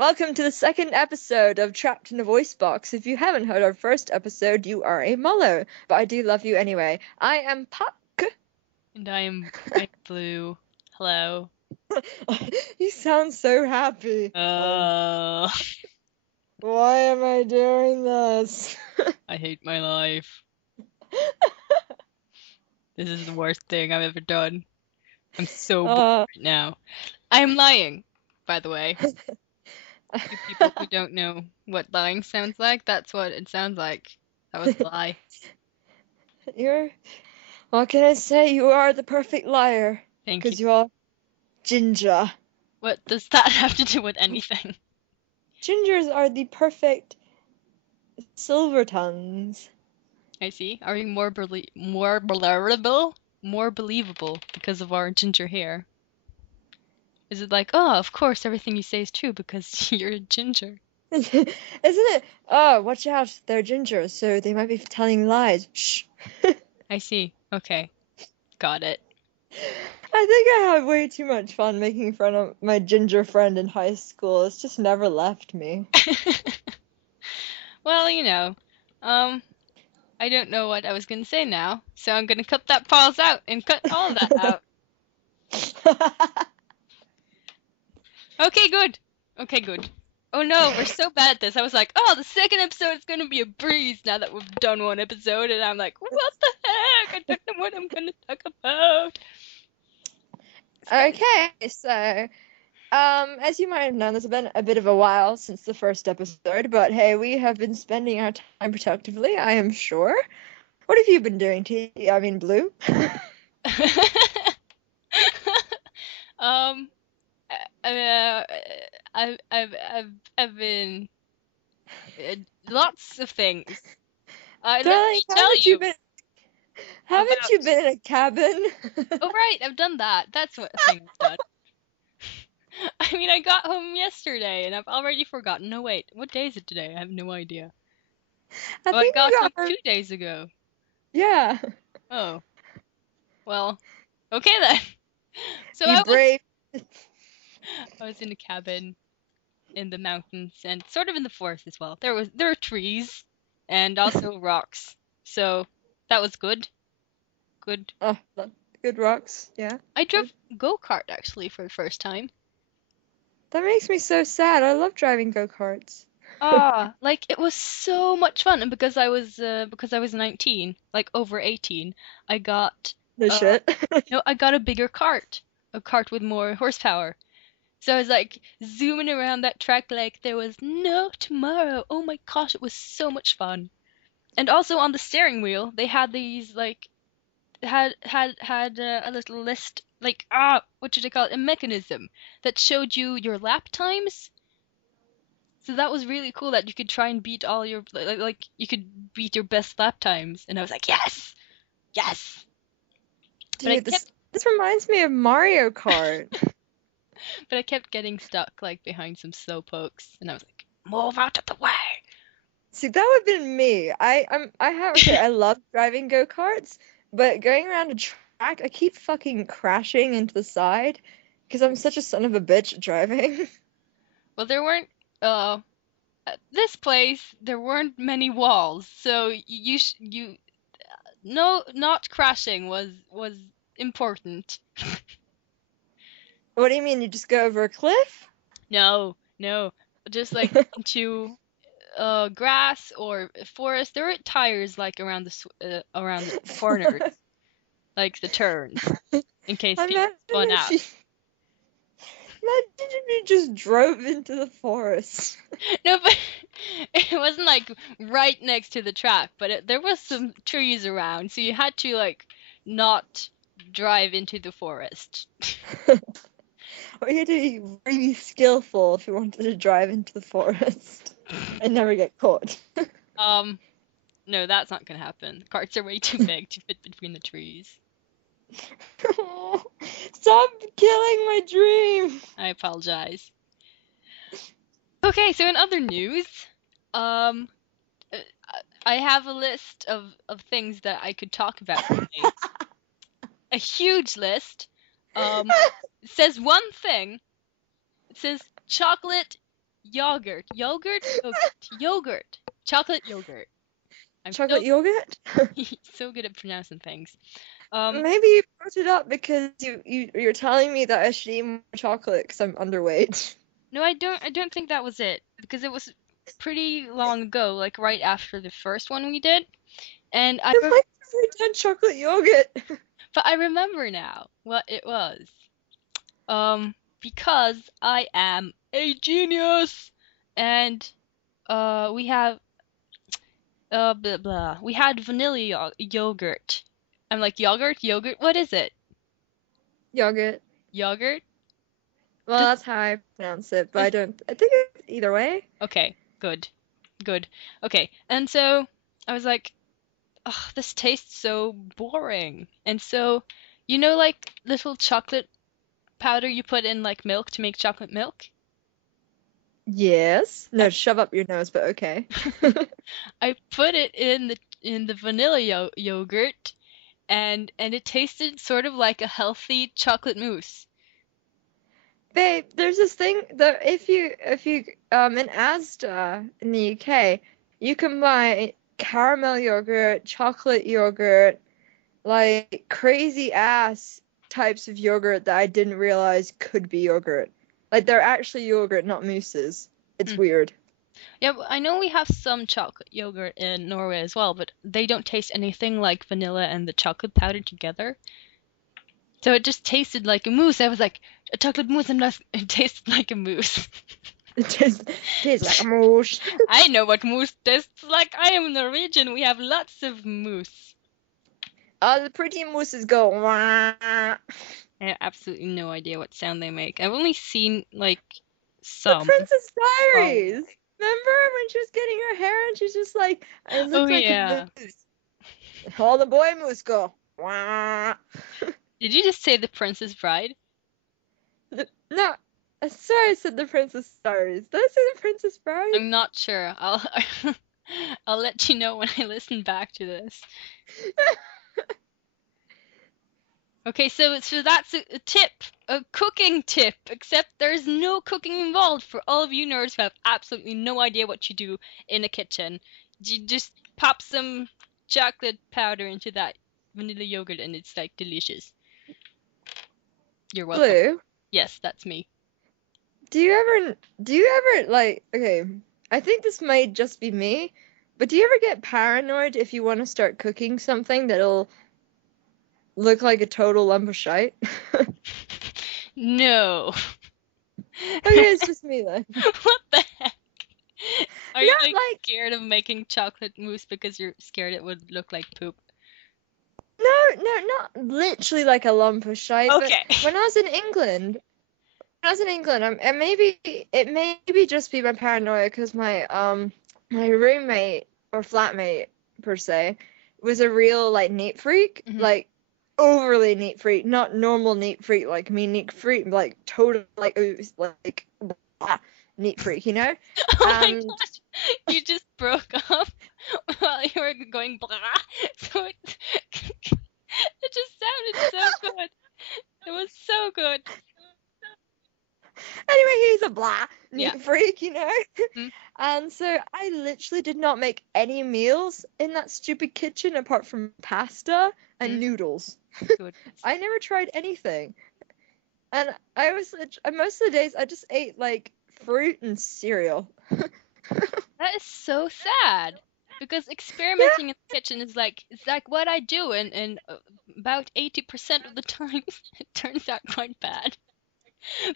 Welcome to the second episode of Trapped in a Voice Box. If you haven't heard our first episode, you are a mollo, but I do love you anyway. I am Puck. And I'm Blue. Hello. You sound so happy. Uh, Why am I doing this? I hate my life. This is the worst thing I've ever done. I'm so bored right now. I am lying, by the way. To people who don't know what lying sounds like, that's what it sounds like. That was a lie. What can I say? You are the perfect liar. Thank you. Because you are ginger. What does that have to do with anything? Gingers are the perfect silver tongues. I see. Are we more believable because of our ginger hair? Is it like, oh, of course, everything you say is true because you're a ginger? Isn't it? Oh, watch out, they're ginger, so they might be telling lies. Shh. I see. Okay. Got it. I think I had way too much fun making fun of my ginger friend in high school. It's just never left me. Well, I don't know what I was going to say now, so I'm going to cut that pause out and cut all of that out. Okay, good. Oh no, we're so bad at this. I was like, oh, the second episode is going to be a breeze now that we've done one episode, and I'm like, what the heck? I don't know what I'm going to talk about. Okay, so, as you might have known, there's been a bit of a while since the first episode, but hey, we have been spending our time productively, I am sure. What have you been doing, Blue? I've been lots of things. Let me tell you. Haven't you been in a cabin? Oh right, I've done that. That's what thing I've done. I mean, I got home yesterday and I've already forgotten. No, wait, what day is it today? I have no idea. I got home 2 days ago. Yeah. Oh. Well, okay then. So I was in a cabin in the mountains and sort of in the forest as well. There were trees and also rocks. So that was good. Good. Oh, good rocks, yeah. I drove go-kart actually for the first time. That makes me so sad. I love driving go-karts. Like it was so much fun, and because I was 19, like over 18, I got shit. No, I got a bigger cart, a cart with more horsepower. So I was like zooming around that track like there was no tomorrow. Oh my gosh, it was so much fun. And also on the steering wheel, they had these like had a little list, like what should I call it, a mechanism that showed you your lap times. So that was really cool that you could try and beat all your like you could beat your best lap times, and I was like, yes. Dude, this reminds me of Mario Kart. But I kept getting stuck like behind some slow pokes, and I was like, move out of the way. See, that would have been me. I love driving go-karts, but going around a track, I keep fucking crashing into the side because I'm such a son of a bitch at driving. Well, there weren't at this place there weren't many walls, so not crashing was important. What do you mean? You just go over a cliff? No, just like into grass or forest. There were tires like around the corners, like the turns, in case people spun out. Imagine if you just drove into the forest. No, but it wasn't like right next to the track, but there was some trees around, so you had to like not drive into the forest. Or you had to be really skillful if you wanted to drive into the forest and never get caught. No, that's not gonna happen. Carts are way too big to fit between the trees. Stop killing my dream! I apologize. Okay, so in other news, I have a list of things that I could talk about today. A huge list. It says one thing. It says chocolate Yogurt. Chocolate yogurt. I'm Chocolate yogurt? so good at pronouncing things. Maybe you brought it up because you're telling me that I should eat more chocolate because I'm underweight. No, I don't think that was it because it was pretty long ago, like right after the first one we did. And I like done chocolate yogurt. but I remember now what it was. Because I am a genius, and we have blah blah. We had vanilla yogurt. I'm like yogurt. What is it? Yogurt. Yogurt? Well, that's how I pronounce it, but I think it's either way. Okay, good. Okay, and so I was like, oh, this tastes so boring. And so, you know, like little chocolate powder you put in like milk to make chocolate milk? Yes. No, shove up your nose, but okay. I put it in the vanilla yogurt, and it tasted sort of like a healthy chocolate mousse. Babe, there's this thing that if you in Asda in the UK, you can buy caramel yogurt, chocolate yogurt, like crazy ass types of yogurt that I didn't realize could be yogurt. Like they're actually yogurt, not mousses. It's weird. Yeah, I know we have some chocolate yogurt in Norway as well, but they don't taste anything like vanilla and the chocolate powder together. So it just tasted like a mousse. I was like, a chocolate mousse, and it tasted like a mousse. It tastes like a mousse. I know what mousse tastes like. I am Norwegian. We have lots of mousse. The pretty mousses go wah. I have absolutely no idea what sound they make. I've only seen like some. The Princess Diaries. Remember when she was getting her hair and she's just like, it looks like a moose. All the boy moose go wah. Did you just say the Princess Bride? No, sorry, I said the Princess Diaries. Did I say the Princess Bride? I'm not sure. I'll let you know when I listen back to this. Okay, so that's a tip, a cooking tip, except there's no cooking involved for all of you nerds who have absolutely no idea what you do in a kitchen. You just pop some chocolate powder into that vanilla yogurt and it's like delicious. You're welcome. Blue? Yes, that's me. Do you ever like, okay, I think this might just be me, but do you ever get paranoid if you want to start cooking something that'll look like a total lump of shite? No. Okay, it's just me then. What the heck? Are you Not like scared of making chocolate mousse because you're scared it would look like poop? No, not literally like a lump of shite. Okay. But when I was in England, and maybe it may just be my paranoia because my roommate or flatmate per se was a real like neat freak, like overly neat freak, not normal neat freak like me neat freak, like total like blah, neat freak, you know? Oh my gosh, you just broke up while you were going blah, so it just sounded so good. It was so good. Anyway, he's a blah neat freak, you know? And so I literally did not make any meals in that stupid kitchen apart from pasta and noodles. Good. I never tried anything. And most of the days I just ate like fruit and cereal. That is so sad. Because experimenting in the kitchen is like, it's like what I do, and about 80% of the time it turns out quite bad.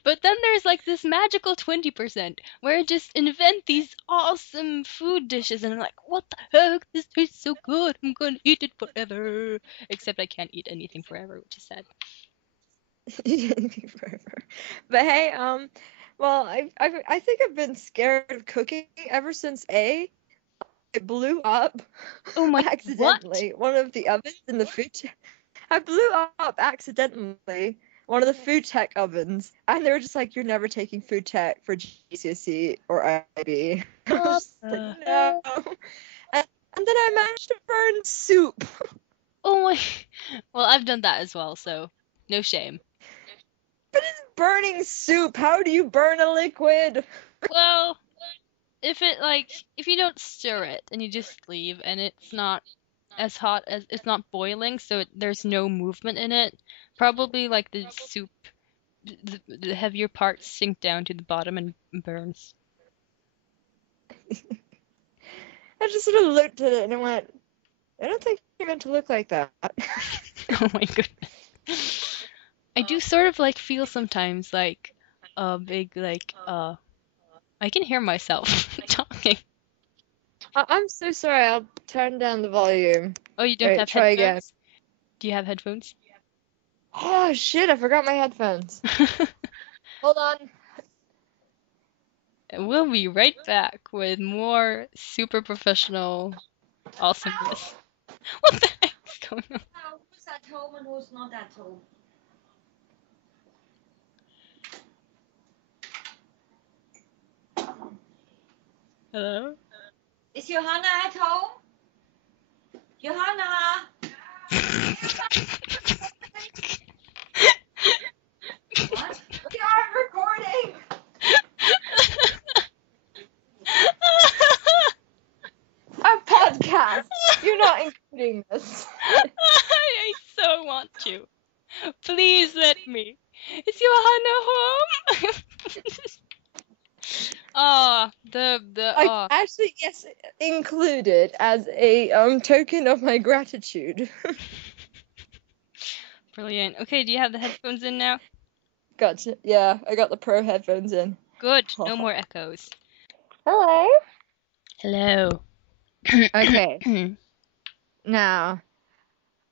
But then there's like this magical 20% where I just invent these awesome food dishes and I'm like, what the heck? This tastes so good. I'm gonna eat it forever. Except I can't eat anything forever, which is sad. Eat anything forever. But hey, well, I think I've been scared of cooking ever since it blew up. Oh my! Accidentally. What? One of the ovens in the food. I blew up accidentally one of the food tech ovens, and they were just like, "You're never taking food tech for GCSE or IB." I was like, no. And then I managed to burn soup. Oh my! Well, I've done that as well, so no shame. But it's burning soup. How do you burn a liquid? Well, if you don't stir it and you just leave and it's not as hot as it's not boiling, so there's no movement in it, probably like the soup, the heavier parts sink down to the bottom and burns. I just sort of looked at it and I went, I don't think you're meant to look like that. Oh my goodness. I do sort of like feel sometimes like a big I can hear myself talking. I'm so sorry, I'll turn down the volume. Oh, you don't Wait, have try again. headphones? Do you have headphones? Oh shit, I forgot my headphones. Hold on. We'll be right back with more super professional awesomeness. What the heck is going on? Who's at home and who's not at home? Hello? Is Johanna at home? Johanna! What? We are recording! Our podcast! You're not including this. I so want to. Please let me. Is Johanna home? I actually, yes, included as a token of my gratitude. Brilliant. Okay, do you have the headphones in now? Gotcha. Yeah, I got the pro headphones in. Good. No more echoes. Hello. Hello. Okay. Now,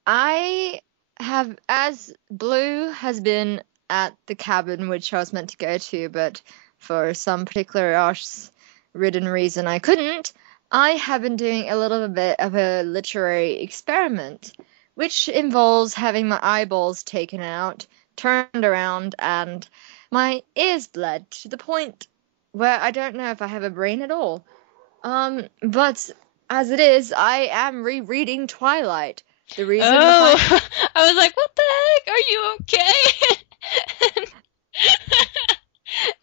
I have, as Blue has been at the cabin which I was meant to go to, but for some particular arse-ridden reason I couldn't, I have been doing a little bit of a literary experiment, which involves having my eyeballs taken out, turned around, and my ears bled to the point where I don't know if I have a brain at all. But as it is, I am rereading Twilight. The reason behind I was like, what the heck? Are you okay?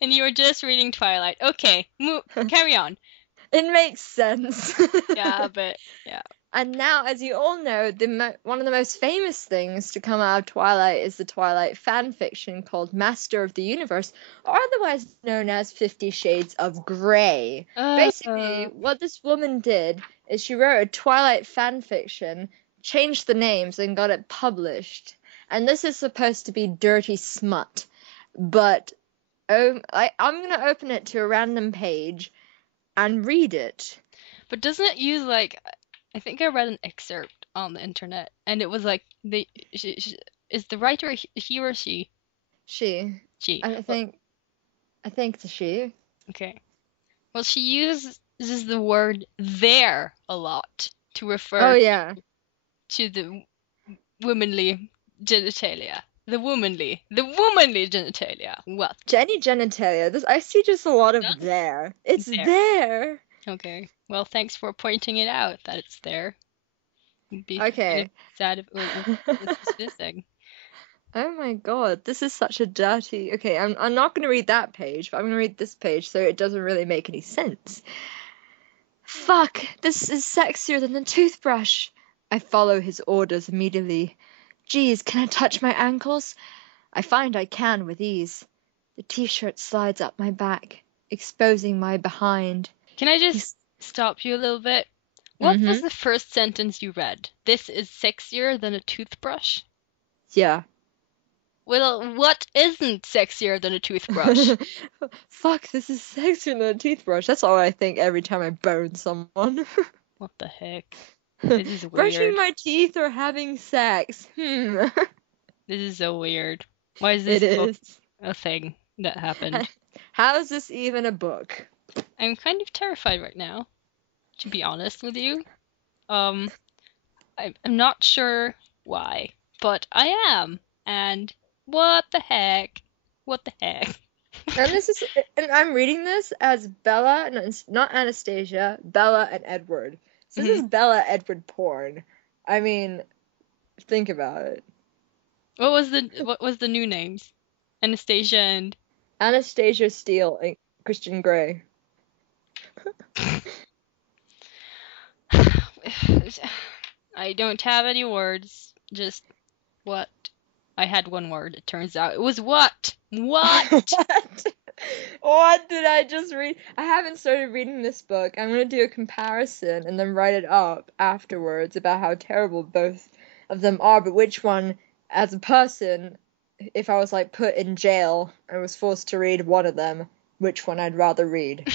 And you were just reading Twilight. Okay, carry on. it makes sense. Yeah, but yeah. And now, as you all know, one of the most famous things to come out of Twilight is the Twilight fanfiction called Master of the Universe, or otherwise known as 50 Shades of Grey. Basically, what this woman did is she wrote a Twilight fanfiction, changed the names, and got it published. And this is supposed to be dirty smut. But I'm going to open it to a random page and read it. But doesn't it use like, I think I read an excerpt on the internet, and it was like is the writer he or she? She. She. I think it's a she. Okay. Well, she uses the word "there" a lot to refer Oh yeah. to the womanly genitalia. The womanly genitalia. What? Jenny genitalia. I see just a lot of there. It's There. there. Okay. Well, thanks for pointing it out that it's there. It'd be Okay. kind of sad if it was missing. Oh my god, this is such a dirty. Okay, I'm not going to read that page, but I'm going to read this page so it doesn't really make any sense. Fuck, this is sexier than the toothbrush. I follow his orders immediately. Geez, can I touch my ankles? I find I can with ease. The t-shirt slides up my back, exposing my behind. Can I just stop you a little bit? What was the first sentence you read? This is sexier than a toothbrush? Yeah. Well, what isn't sexier than a toothbrush? Fuck, this is sexier than a toothbrush. That's all I think every time I bone someone. What the heck? This is weird. Brushing my teeth or having sex. This is so weird. Why is this book a thing that happened? How is this even a book? I'm kind of terrified right now, to be honest with you. I'm not sure why, but I am. And what the heck? What the heck? And I'm reading this as Bella, no, it's not Anastasia, Bella and Edward. So this is Bella Edward porn. I mean, think about it. What was the new names? Anastasia and Anastasia Steele and Christian Grey. I don't have any words. Just what? I had one word. It turns out it was what? What? What? What did I just read? I haven't started reading this book. I'm gonna do a comparison and then write it up afterwards about how terrible both of them are, but which one, as a person, if I was like put in jail and was forced to read one of them, which one I'd rather read.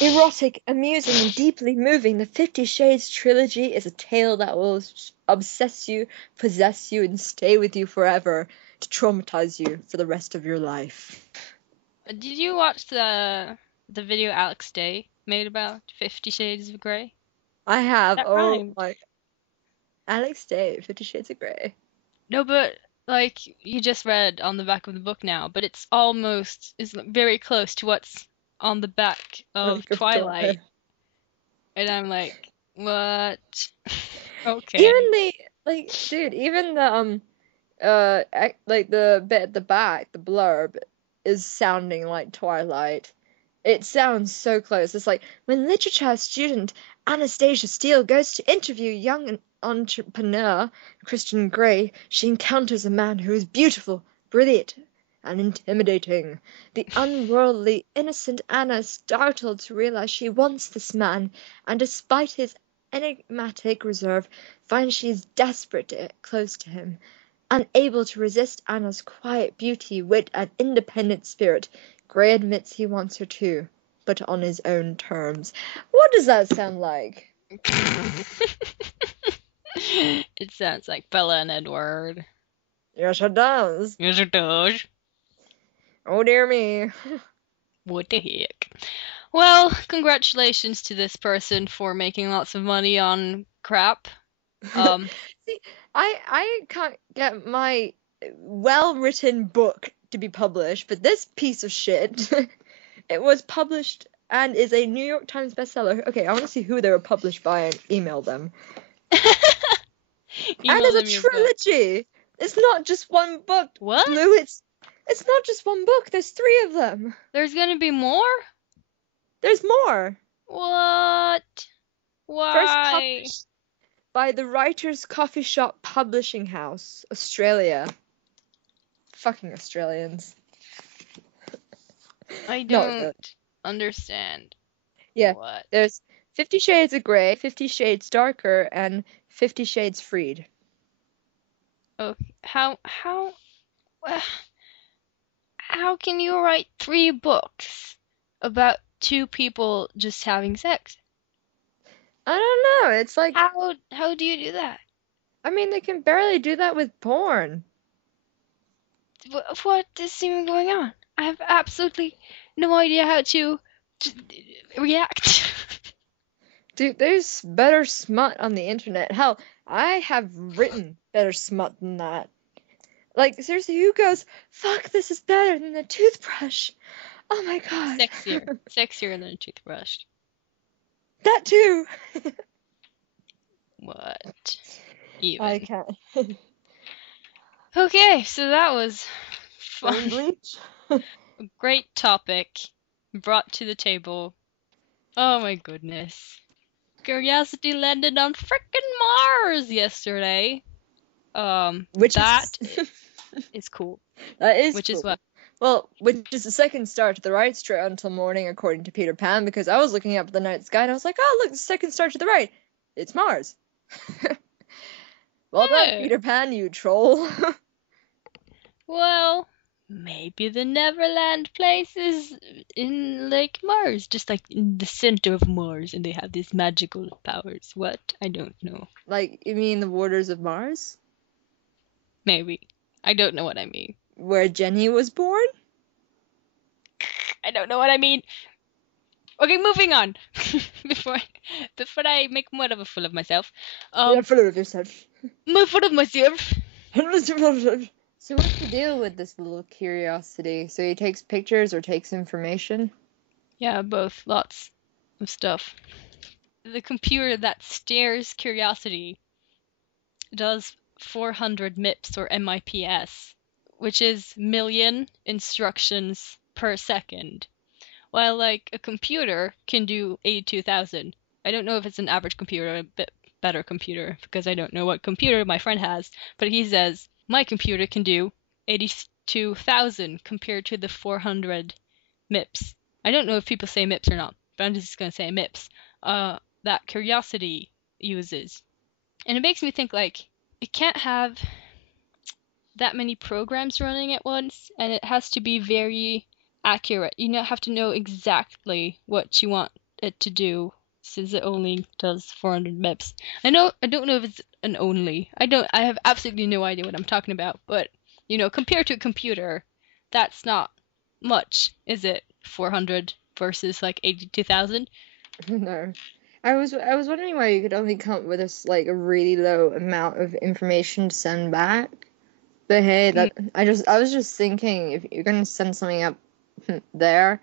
Erotic, amusing, and deeply moving, the 50 Shades trilogy is a tale that will obsess you, possess you, and stay with you forever to traumatize you for the rest of your life. Did you watch the video Alex Day made about 50 Shades of Grey? I have. That Oh rhymed. my. Alex Day, 50 Shades of Grey. No, but like you just read on the back of the book now, but it's very close to what's on the back of Twilight. And I'm like, what? Okay. Even dude, even the like the bit at the back, the blurb, is sounding like Twilight. It sounds so close. It's like, when literature student Anastasia Steele goes to interview young entrepreneur Christian Grey, she encounters a man who is beautiful, brilliant, and intimidating. The unworldly, innocent Anna is startled to realize she wants this man, and despite his enigmatic reserve, finds she is desperate to get close to him. Unable to resist Anna's quiet beauty, wit, and independent spirit, Grey admits he wants her too, but on his own terms. What does that sound like? It sounds like Bella and Edward. Yes, it does. Yes, it does. Oh, dear me. What the heck? Well, congratulations to this person for making lots of money on crap. See, I can't get my well-written book to be published, but this piece of shit, it was published and is a New York Times bestseller. Okay, I want to see who they were published by and email them. And it's a trilogy. It's not just one book. What? Blue, it's not just one book. There's 3 of them. There's gonna be more? There's more. What? Why? First published by the Writers' Coffee Shop Publishing House, Australia. Fucking Australians. I don't understand. Yeah, what? There's 50 Shades of Grey, 50 Shades Darker, and 50 Shades Freed. Okay. How can you write 3 books about 2 people just having sex? I don't know. It's like, how do you do that? I mean, they can barely do that with porn. What is even going on? I have absolutely no idea how to react. Dude, there's better smut on the internet. Hell, I have written better smut than that. Like, seriously, who goes, fuck, this is better than the toothbrush? Oh my god. Sexier than a toothbrush. That too. What? Even. I can't. Okay, so that was fun. Bleach. A great topic brought to the table. Oh my goodness. Curiosity landed on frickin' Mars yesterday. Which is cool. That is Which cool. is what? Well, which is the second star to the right straight until morning, according to Peter Pan, because I was looking up at the night sky and I was like, oh, look, the second star to the right. It's Mars. Well done, Peter Pan, you troll. Well, maybe the Neverland place is in like Mars, just like in the center of Mars, and they have these magical powers. What? I don't know. Like, you mean the Waters of Mars? Maybe. I don't know what I mean. Where Jenny was born? I don't know what I mean. Okay, moving on. before I make more of a fool of myself. You're full of yourself. More full of myself. So what's the deal with this little curiosity? So he takes pictures or takes information? Yeah, both. Lots of stuff. The computer that stares Curiosity does 400 MIPS or MIPS, which is million instructions per second, while like a computer can do 82,000. I don't know if it's an average computer, a bit better computer, because I don't know what computer my friend has, but he says my computer can do 82,000 compared to the 400 MIPS. I don't know if people say MIPS or not, but I'm just going to say MIPS. That Curiosity uses. And it makes me think, like, it can't have that many programs running at once, and it has to be very accurate. You have to know exactly what you want it to do, since it only does 400 MIPS. I don't know if it's an only. I have absolutely no idea what I'm talking about, but compared to a computer, that's not much, is it? 400 versus like 82,000? No. I was wondering why you could only come up with this like a really low amount of information to send back. But hey, I was just thinking, if you're gonna send something up there,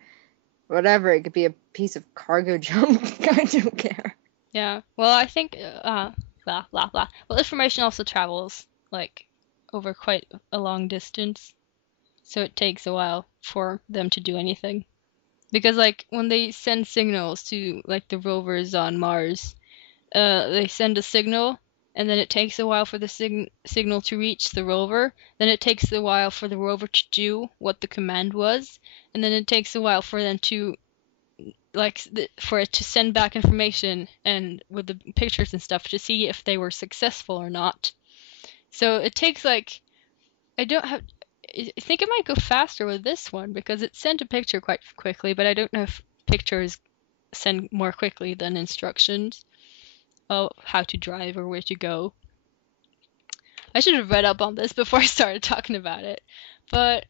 whatever, it could be a piece of cargo junk. I don't care. Yeah. Well, I think blah blah blah. Well, information also travels like over quite a long distance, so it takes a while for them to do anything. Because like when they send signals to like the rovers on Mars, they send a signal, and then it takes a while for the signal to reach the rover. Then it takes a while for the rover to do what the command was, and then it takes a while for them to for it to send back information and with the pictures and stuff to see if they were successful or not. So it takes like I think it might go faster with this one because it sent a picture quite quickly, but I don't know if pictures send more quickly than instructions of how to drive or where to go. I should have read up on this before I started talking about it. But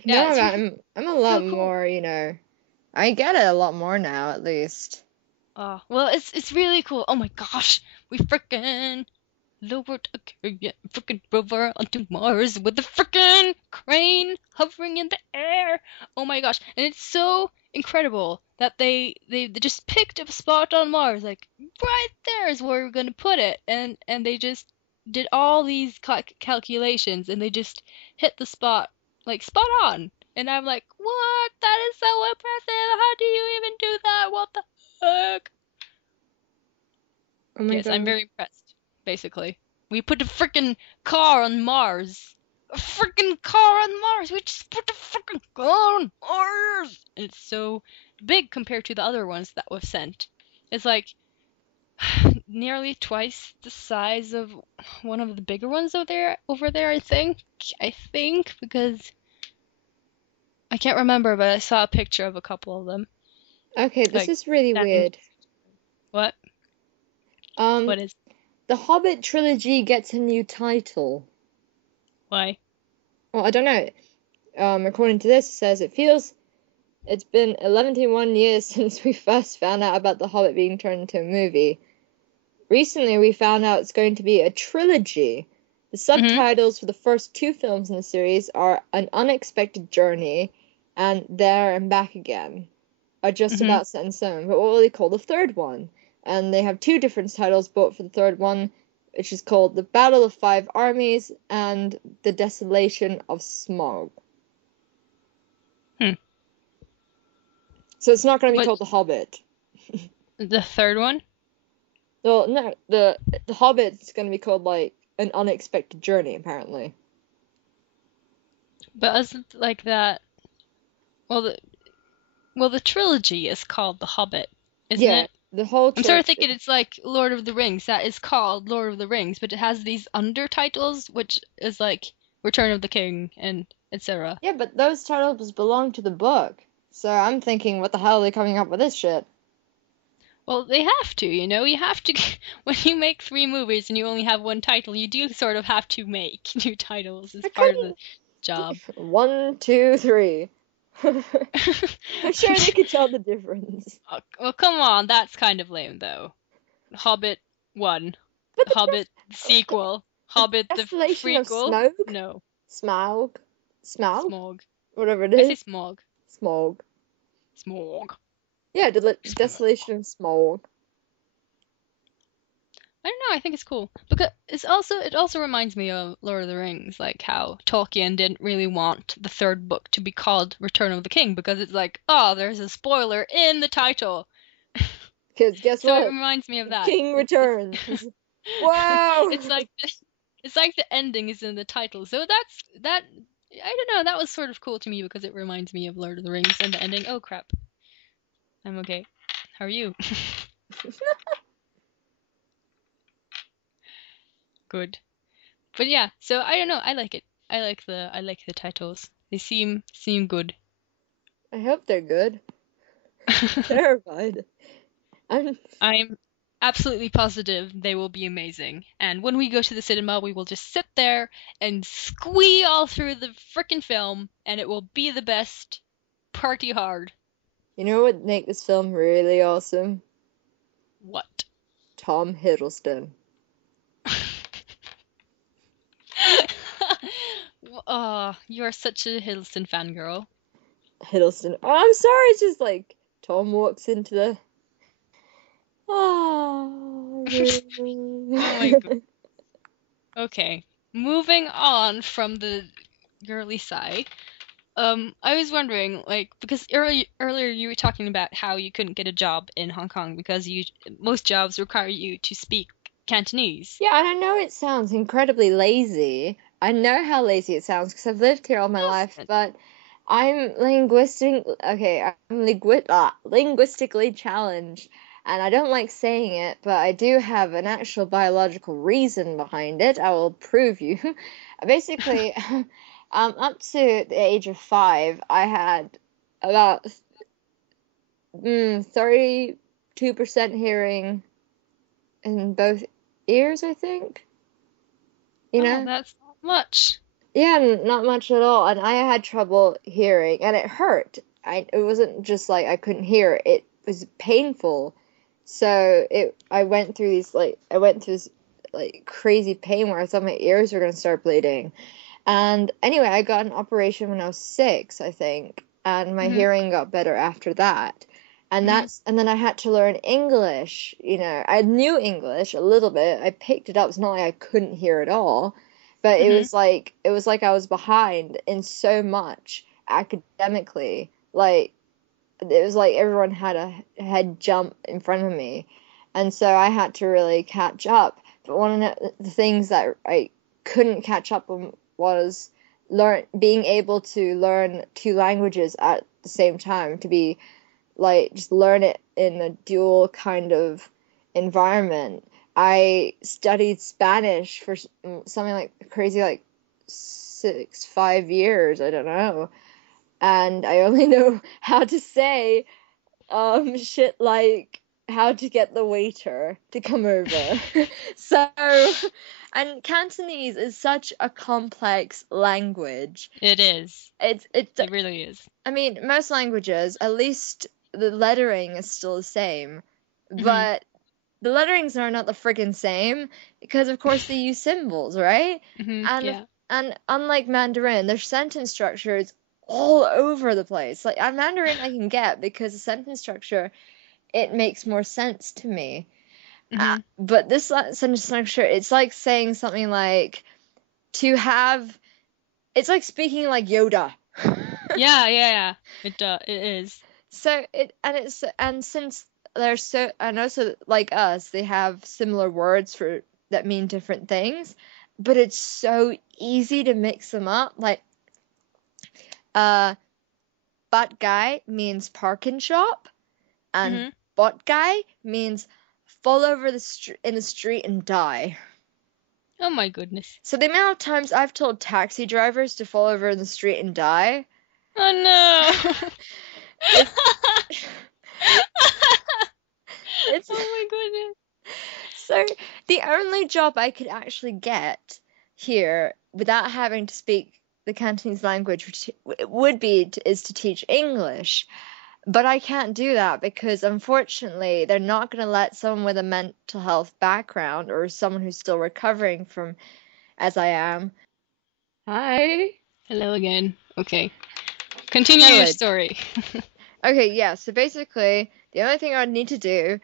yeah, no, I'm a lot so cool. more, I get it a lot more now, at least. Well, it's really cool. Oh my gosh, we frickin' lowered a frickin' rover onto Mars with a frickin' crane hovering in the air. Oh my gosh, and it's so incredible that they just picked a spot on Mars, like right there is where we're gonna put it, and they just did all these calculations, and they just hit the spot like spot on. And I'm like, what? That is so impressive. How do you even do that? What the heck? Oh my Yes, God. I'm very impressed, basically. We put a freaking car on Mars. A freaking car on Mars. We just put a freaking car on Mars. And it's so big compared to the other ones that we've sent. It's like nearly twice the size of one of the bigger ones over there, I think. Because I can't remember, but I saw a picture of a couple of them. Okay, this Like, is really weird. What? What is? The Hobbit trilogy gets a new title. Why? Well, I don't know. According to this, it says it's been 11 years since we first found out about The Hobbit being turned into a movie. Recently, we found out it's going to be a trilogy. The subtitles for the first two films in the series are An Unexpected Journey and There and Back Again, are just about set in stone. But what will they call the third one? And they have two different titles, but for the third one, which is called The Battle of Five Armies and The Desolation of Smaug. So it's not going to be called The Hobbit. The third one? Well, no, the Hobbit's going to be called, like, An Unexpected Journey, apparently. But isn't like that... Well, the trilogy is called The Hobbit, isn't it? The whole trilogy. I'm sort of thinking it's like Lord of the Rings. That is called Lord of the Rings, but it has these undertitles, which is like Return of the King and etc. Yeah, but those titles belong to the book. So I'm thinking, what the hell are they coming up with this shit? Well, they have to, you have to, when you make 3 movies and you only have one title, you do sort of have to make new titles as part of the job. 1, 2, 3. I'm sure they could tell the difference. Well, come on, that's kind of lame, though. Hobbit 1, Hobbit sequel, Hobbit the prequel. No. Smaug? Smog. Whatever it is. I say smog. Smog. Smog. Yeah, Desolation of Smaug. I don't know, I think it's cool because it also reminds me of Lord of the Rings, like how Tolkien didn't really want the third book to be called Return of the King because it's like, oh, there's a spoiler in the title. Because guess So it what? reminds me of that. King returns. Wow. It's like the ending is in the title. So that I don't know, that was sort of cool to me because it reminds me of Lord of the Rings and the ending. Oh crap. I'm okay. How are you? Good. But yeah, so I don't know, I like it. I like the titles. They seem good. I hope they're good. Terrified. I'm absolutely positive they will be amazing. And when we go to the cinema, we will just sit there and squee all through the frickin' film, and it will be the best. Party hard. You know what would make this film really awesome? What? Tom Hiddleston. Oh, you're such a Hiddleston fangirl. Hiddleston. Oh, I'm sorry. It's just like Tom walks into the. Oh. Oh my god. Okay, moving on from the girly side. I was wondering, like, because earlier you were talking about how you couldn't get a job in Hong Kong because most jobs require you to speak Cantonese. Yeah, and I know it sounds incredibly lazy. I know how lazy it sounds because I've lived here all my life, but I'm linguistically challenged, and I don't like saying it, but I do have an actual biological reason behind it. I will prove you. Basically, up to the age of 5, I had about 32% hearing in both ears, I think. You know? That's not much. Yeah, not much at all. And I had trouble hearing, and it hurt. It wasn't just like I couldn't hear, it was painful. So I went through this like crazy pain where I thought my ears were gonna start bleeding. And anyway, I got an operation when I was 6, I think, and my hearing got better after that. And then I had to learn English. You know, I knew English a little bit. I picked it up. It's not like I couldn't hear at all, but it was like I was behind in so much academically. Like it was like everyone had a head jump in front of me, and so I had to really catch up. But one of the things that I couldn't catch up on was being able to learn 2 languages at the same time, to be like just learn it in a dual kind of environment. I studied Spanish for something like crazy like 5 years, I don't know, and I only know how to say shit like how to get the waiter to come over. So, and Cantonese is such a complex language. It is. It really is. I mean, most languages, at least the lettering is still the same, but the letterings are not the friggin' same because, of course, they use symbols, right? And unlike Mandarin, their sentence structure is all over the place. Like, Mandarin I can get because the sentence structure, it makes more sense to me. But this sentence structure, it's like saying something like, it's like speaking like Yoda. Yeah. It is. So since they're so, and also like us, they have similar words that mean different things, but it's so easy to mix them up. Like, butt guy means parking shop, and bot guy means fall over in the street and die. Oh my goodness. So the amount of times I've told taxi drivers to fall over in the street and die. Oh no. It's oh my goodness. So the only job I could actually get here without having to speak the Cantonese language is to teach English. But I can't do that because, unfortunately, they're not going to let someone with a mental health background or someone who's still recovering from, as I am. Hi. Hello again. Okay. Continue your story. Okay, yeah. So basically, the only thing I would need to do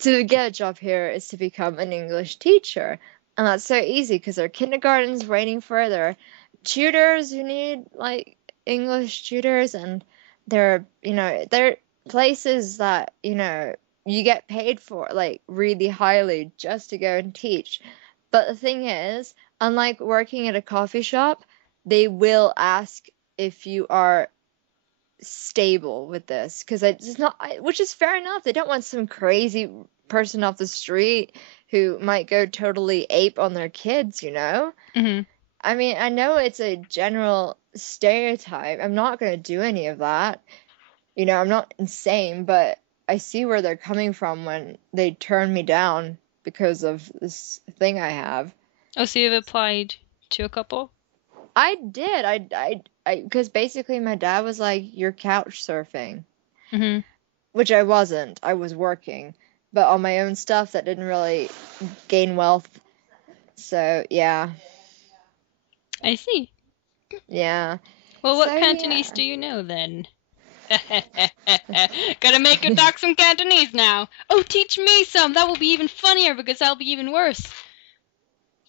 to get a job here is to become an English teacher. And that's so easy because there are kindergartens waiting for it. There are tutors who need like English tutors, and there are places that, you get paid for like really highly just to go and teach. But the thing is, unlike working at a coffee shop, they will ask if you are stable with this, because it's not, which is fair enough. They don't want some crazy person off the street who might go totally ape on their kids, Mm-hmm. I mean, I know it's a general stereotype. I'm not going to do any of that. I'm not insane, but I see where they're coming from when they turn me down because of this thing I have. Oh, so you've applied to a couple? I did. Because basically my dad was like, "You're couch surfing," Mm-hmm. which I wasn't. I was working, but on my own stuff that didn't really gain wealth. So yeah, I see. yeah. Well, what So Cantonese yeah. do you know then? Gotta make you talk some Cantonese now. Oh, teach me some. That will be even funnier because I'll be even worse.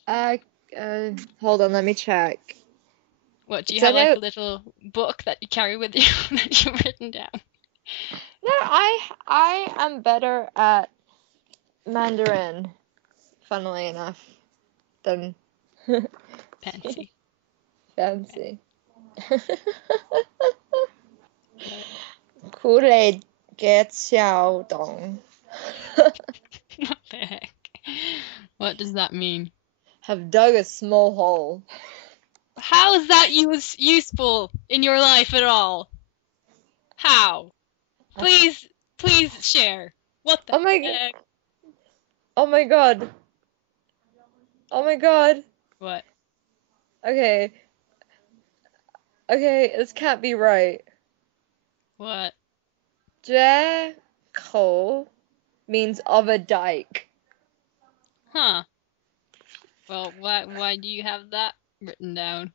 Uh, Hold on, let me check. What, do you So I have like know. a little book that you carry with you that you've written down? No, I am better at Mandarin, funnily enough, than Fancy. fancy. Kool-Aid gets 小懂. What the heck? What does that mean? Have dug a small hole. How is that useful in your life at all? How? Please share. What the Oh my god. heck? Oh my god. Oh my god. What? Okay. Okay, this can't be right. What? 决口 means of a dike. Huh. Well, why do you have that written down?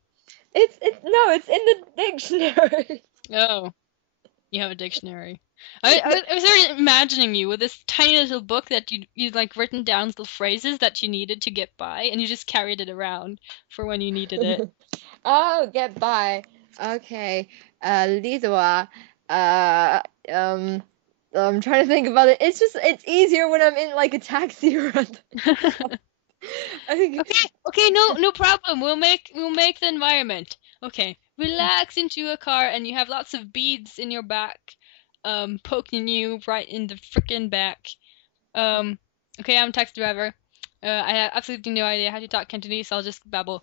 It's in the dictionary. Oh, you have a dictionary. Yeah, I was already imagining you with this tiny little book that you'd like written down little phrases that you needed to get by, and you just carried it around for when you needed it. Oh, get by. Okay. 例子啊, I'm trying to think about it. It's easier when I'm in like a taxi or I think. Okay, no problem. We'll make the environment. Okay, relax into a car, and you have lots of beads in your back, poking you right in the frickin' back. Okay, I'm a taxi driver. I have absolutely no idea how to talk Cantonese, so I'll just babble.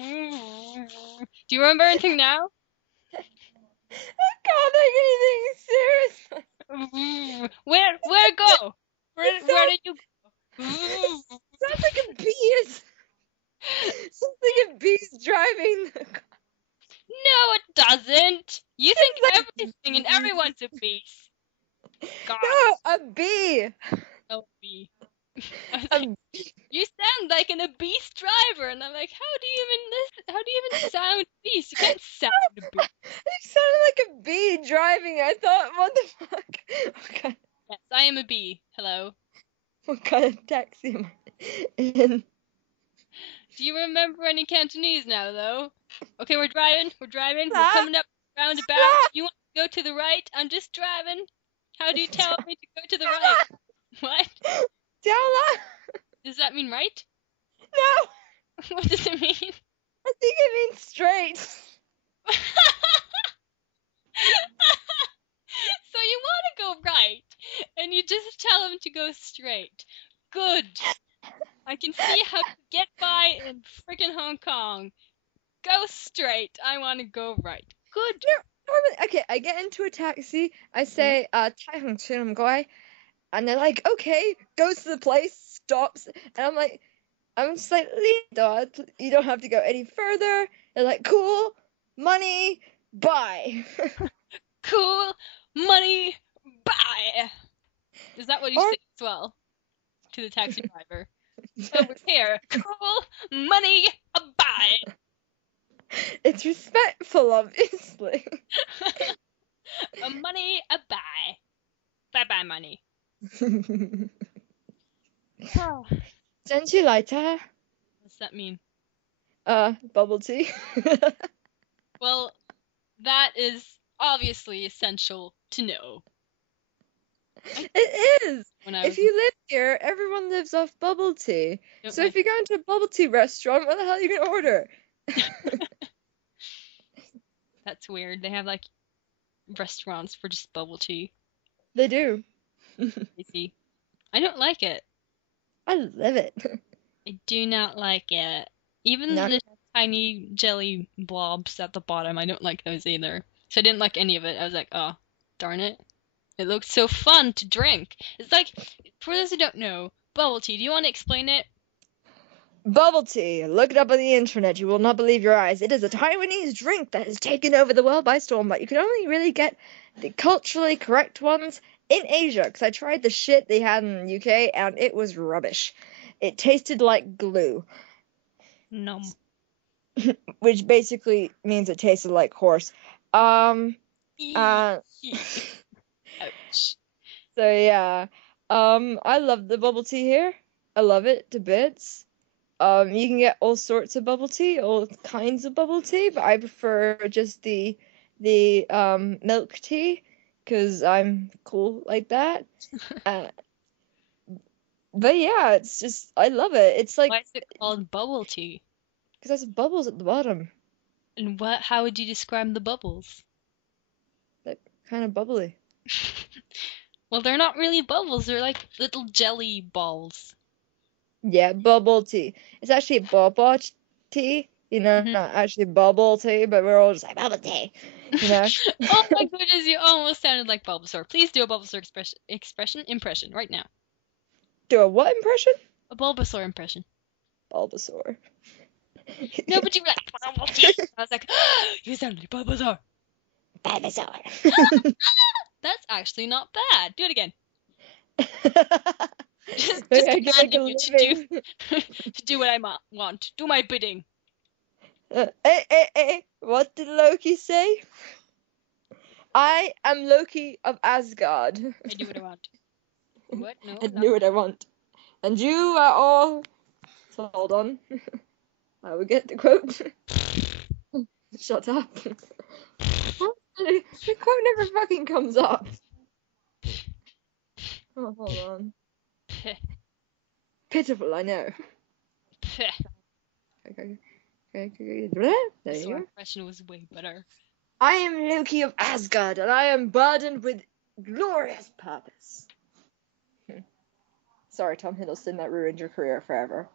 Do you remember anything now? I can't think anything serious. Where go? Where did you go? Sounds like a bee is. Sounds like a bee's driving the car. No, it doesn't. You think It's like everything and everyone's a beast. God, no, a bee. help me. A You sound like an obese driver, and I'm like, how do you even sound beast? You can't sound a beast. It sounded like a bee driving. I thought, what the fuck? Yes, I am a bee. Hello. What kind of taxi am I in? Do you remember any Cantonese now, though? Okay, we're driving. We're Ah, coming up roundabout. ah, You want to go to the right? I'm just driving. How do you tell me to go to the right? What? Jala. Does that mean right? No, What does it mean? I think it means straight. So you want to go right, and you just tell him to go straight. Good. I can see how to get by in freaking Hong Kong. Go straight. I want to go right. Good. Normally, okay, I get into a taxi. I say, 太行去了，唔该. And they're like, okay, goes to the place, stops, and I'm just like, you don't have to go any further. They're like, cool, money, bye. Cool. Money. Bye. Is that what you Or say as well to the taxi driver? Over here, cool, money, a buy. it's respectful, obviously. A money, a buy. Bye-bye money. Oh, Don't you like that? what's that mean? Bubble tea. Well, that is obviously essential to know. It is. When I If was you live here, everyone lives off bubble tea. don't So like if you go into a bubble tea restaurant, what the hell are you gonna order? that's weird. They have like restaurants for just bubble tea. They do. Crazy. I don't like it. I love it. I do not like it. Even No. the tiny jelly blobs at the bottom, I don't like those either. So I didn't like any of it. I was like, oh, darn it. It looked so fun to drink. It's like, for those who don't know, bubble tea. Do you want to explain it? Bubble tea. Look it up on the internet. You will not believe your eyes. It is a Taiwanese drink that has taken over the world by storm, but you can only really get the culturally correct ones in Asia, because I tried the shit they had in the UK, and it was rubbish. It tasted like glue, No. which basically means it tasted like horse. Uh, Ouch. So yeah, I love the bubble tea here. I love it to bits. You can get all sorts of bubble tea, all kinds of bubble tea, but I prefer just the milk tea because I'm cool like that. Uh, but yeah, it's just I love it. It's like Why is it called bubble tea? because there's bubbles at the bottom, And how would you describe the bubbles? like kind of bubbly. Well, they're not really bubbles, they're like little jelly balls. Yeah, bubble tea. It's actually bubble tea. Mhm. Not actually bubble tea, but we're all just like bubble tea. Oh my goodness, you almost sounded like Bulbasaur. Please do a Bulbasaur impression right now. Do a what impression? A Bulbasaur impression. Bulbasaur. No, but you were like Bulbasaur. I was like, you sounded like Bulbasaur. Bulbasaur. That's actually not bad. Do it again. Just Maybe I can make a commanding you living. to do what I want. Do my bidding. What did Loki say? I am Loki of Asgard. I do what I want. What? No, I not do what I want. And you are all. So hold on. I will get the quote. Shut up. The quote never fucking comes up. Oh, hold on. Pitiful, I know. Okay. There This you go. impression was way better. I am Loki of Asgard, and I am burdened with glorious purpose. Sorry, Tom Hiddleston, that ruined your career forever.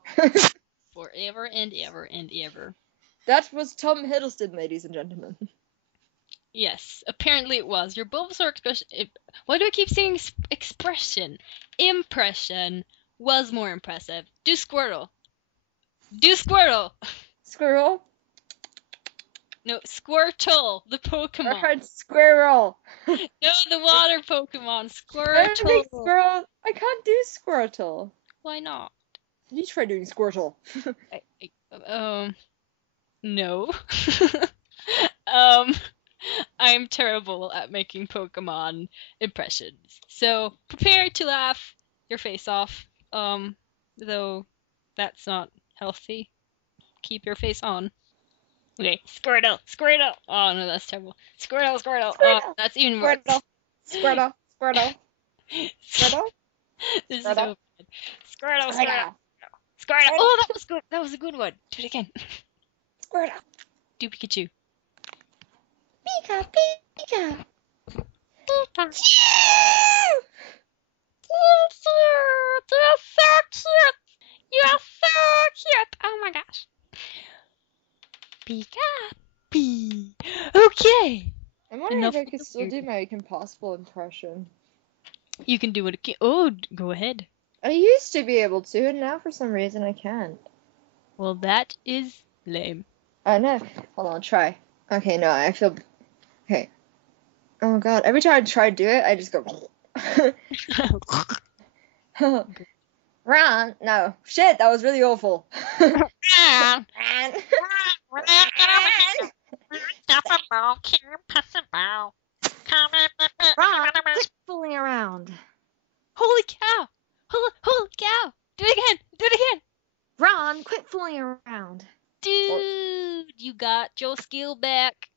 Forever and ever and ever. That was Tom Hiddleston, ladies and gentlemen. Yes, apparently it was. Your Bulbasaur expression. Why do I keep saying expression? Impression was more impressive. Do Squirtle. Do Squirtle. Squirrel? No, Squirtle, the Pokemon. I heard squirrel. No, the water Pokemon. I don't think Squirtle. squirrel. I can't do Squirtle. Why not? You try doing Squirtle. No. I'm terrible at making Pokemon impressions. So prepare to laugh your face off. Though that's not healthy. Keep your face on. Okay, Squirtle, Squirtle. Oh no, that's terrible. Squirtle, Squirtle. Oh, that's even worse. Squirtle. Squirtle. Squirtle. This is so bad. Squirtle, Squirtle. Squirtle. Oh, that was good. That was a good one. Do it again. Squirtle. Do Pikachu. Pika, Pika. Pikachu. You're so cute. You're so cute. Oh my gosh. Pika. Okay. I'm wondering Enough if I with could the still weird. do my impossible impression. You can do it again. Oh, go ahead. I used to be able to, and now for some reason I can't. Well, that is lame. I know. Hold on, try. Okay, no, I feel. Okay. Oh god, every time I try to do it, I just go. Ron, no. Shit, that was really awful. Ron. Get over here. Ron, quit fooling around. Holy cow! Holy cow! Do it again! Do it again! Ron, quit fooling around. Dude, you got your skill back.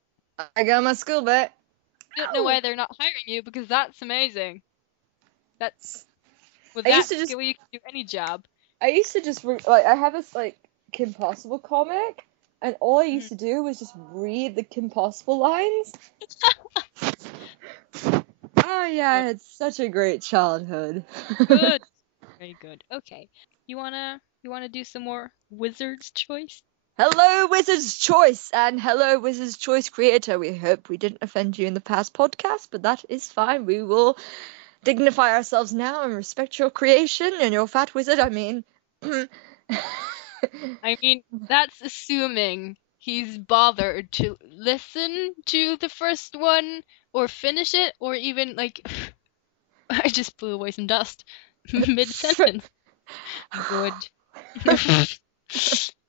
I got my skill back. Don't know why they're not hiring you because that's amazing. That's with I that used to just- skill you can do any job. I used to just I have this Kim Possible comic, and all I used to do was just read the Kim Possible lines. Oh yeah, I had such a great childhood. Good. Very good. Okay. You wanna do some more Wizard's Choice? Hello, Wizard's Choice, and hello, Wizard's Choice creator. We hope we didn't offend you in the past podcast, but that is fine. We will dignify ourselves now and respect your creation and your fat wizard. I mean, that's assuming he's bothered to listen to the first one or finish it or even I just blew away some dust mid-sentence. Good.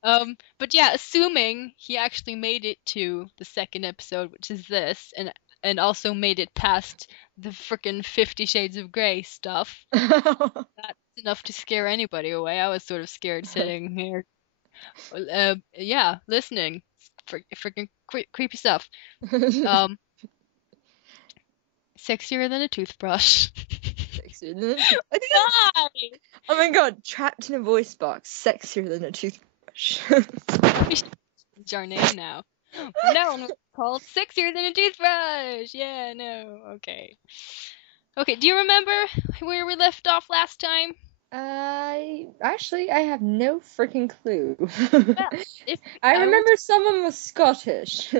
But yeah, assuming he actually made it to the second episode, which is this, and also made it past the frickin' 50 Shades of Grey stuff, that's enough to scare anybody away. I was sort of scared sitting here. Yeah, listening. Freaking creepy stuff. Sexier than a toothbrush. Sexier than a toothbrush. Oh my god, trapped in a voice box. Sexier than a toothbrush. It's our name now. No one was called Sexier than a toothbrush. Yeah, no. Okay. Okay, do you remember where we left off last time? Actually, I have no freaking clue. Well, I remember someone was Scottish.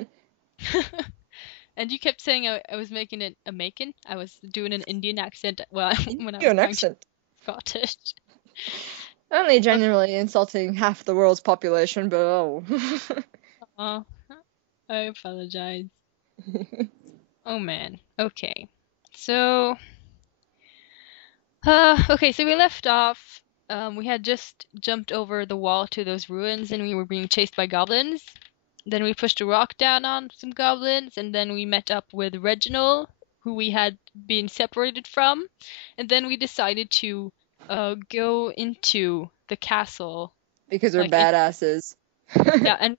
And you kept saying I was making it a Macon. I was doing an Indian accent when I was an accent. Scottish. Only genuinely insulting half the world's population, but oh. I apologize. Oh man. Okay. So okay, so we left off. We had just jumped over the wall to those ruins and we were being chased by goblins. Then we pushed a rock down on some goblins, and then we met up with Reginald, who we had been separated from, and then we decided to go into the castle. Because we're badasses. Yeah,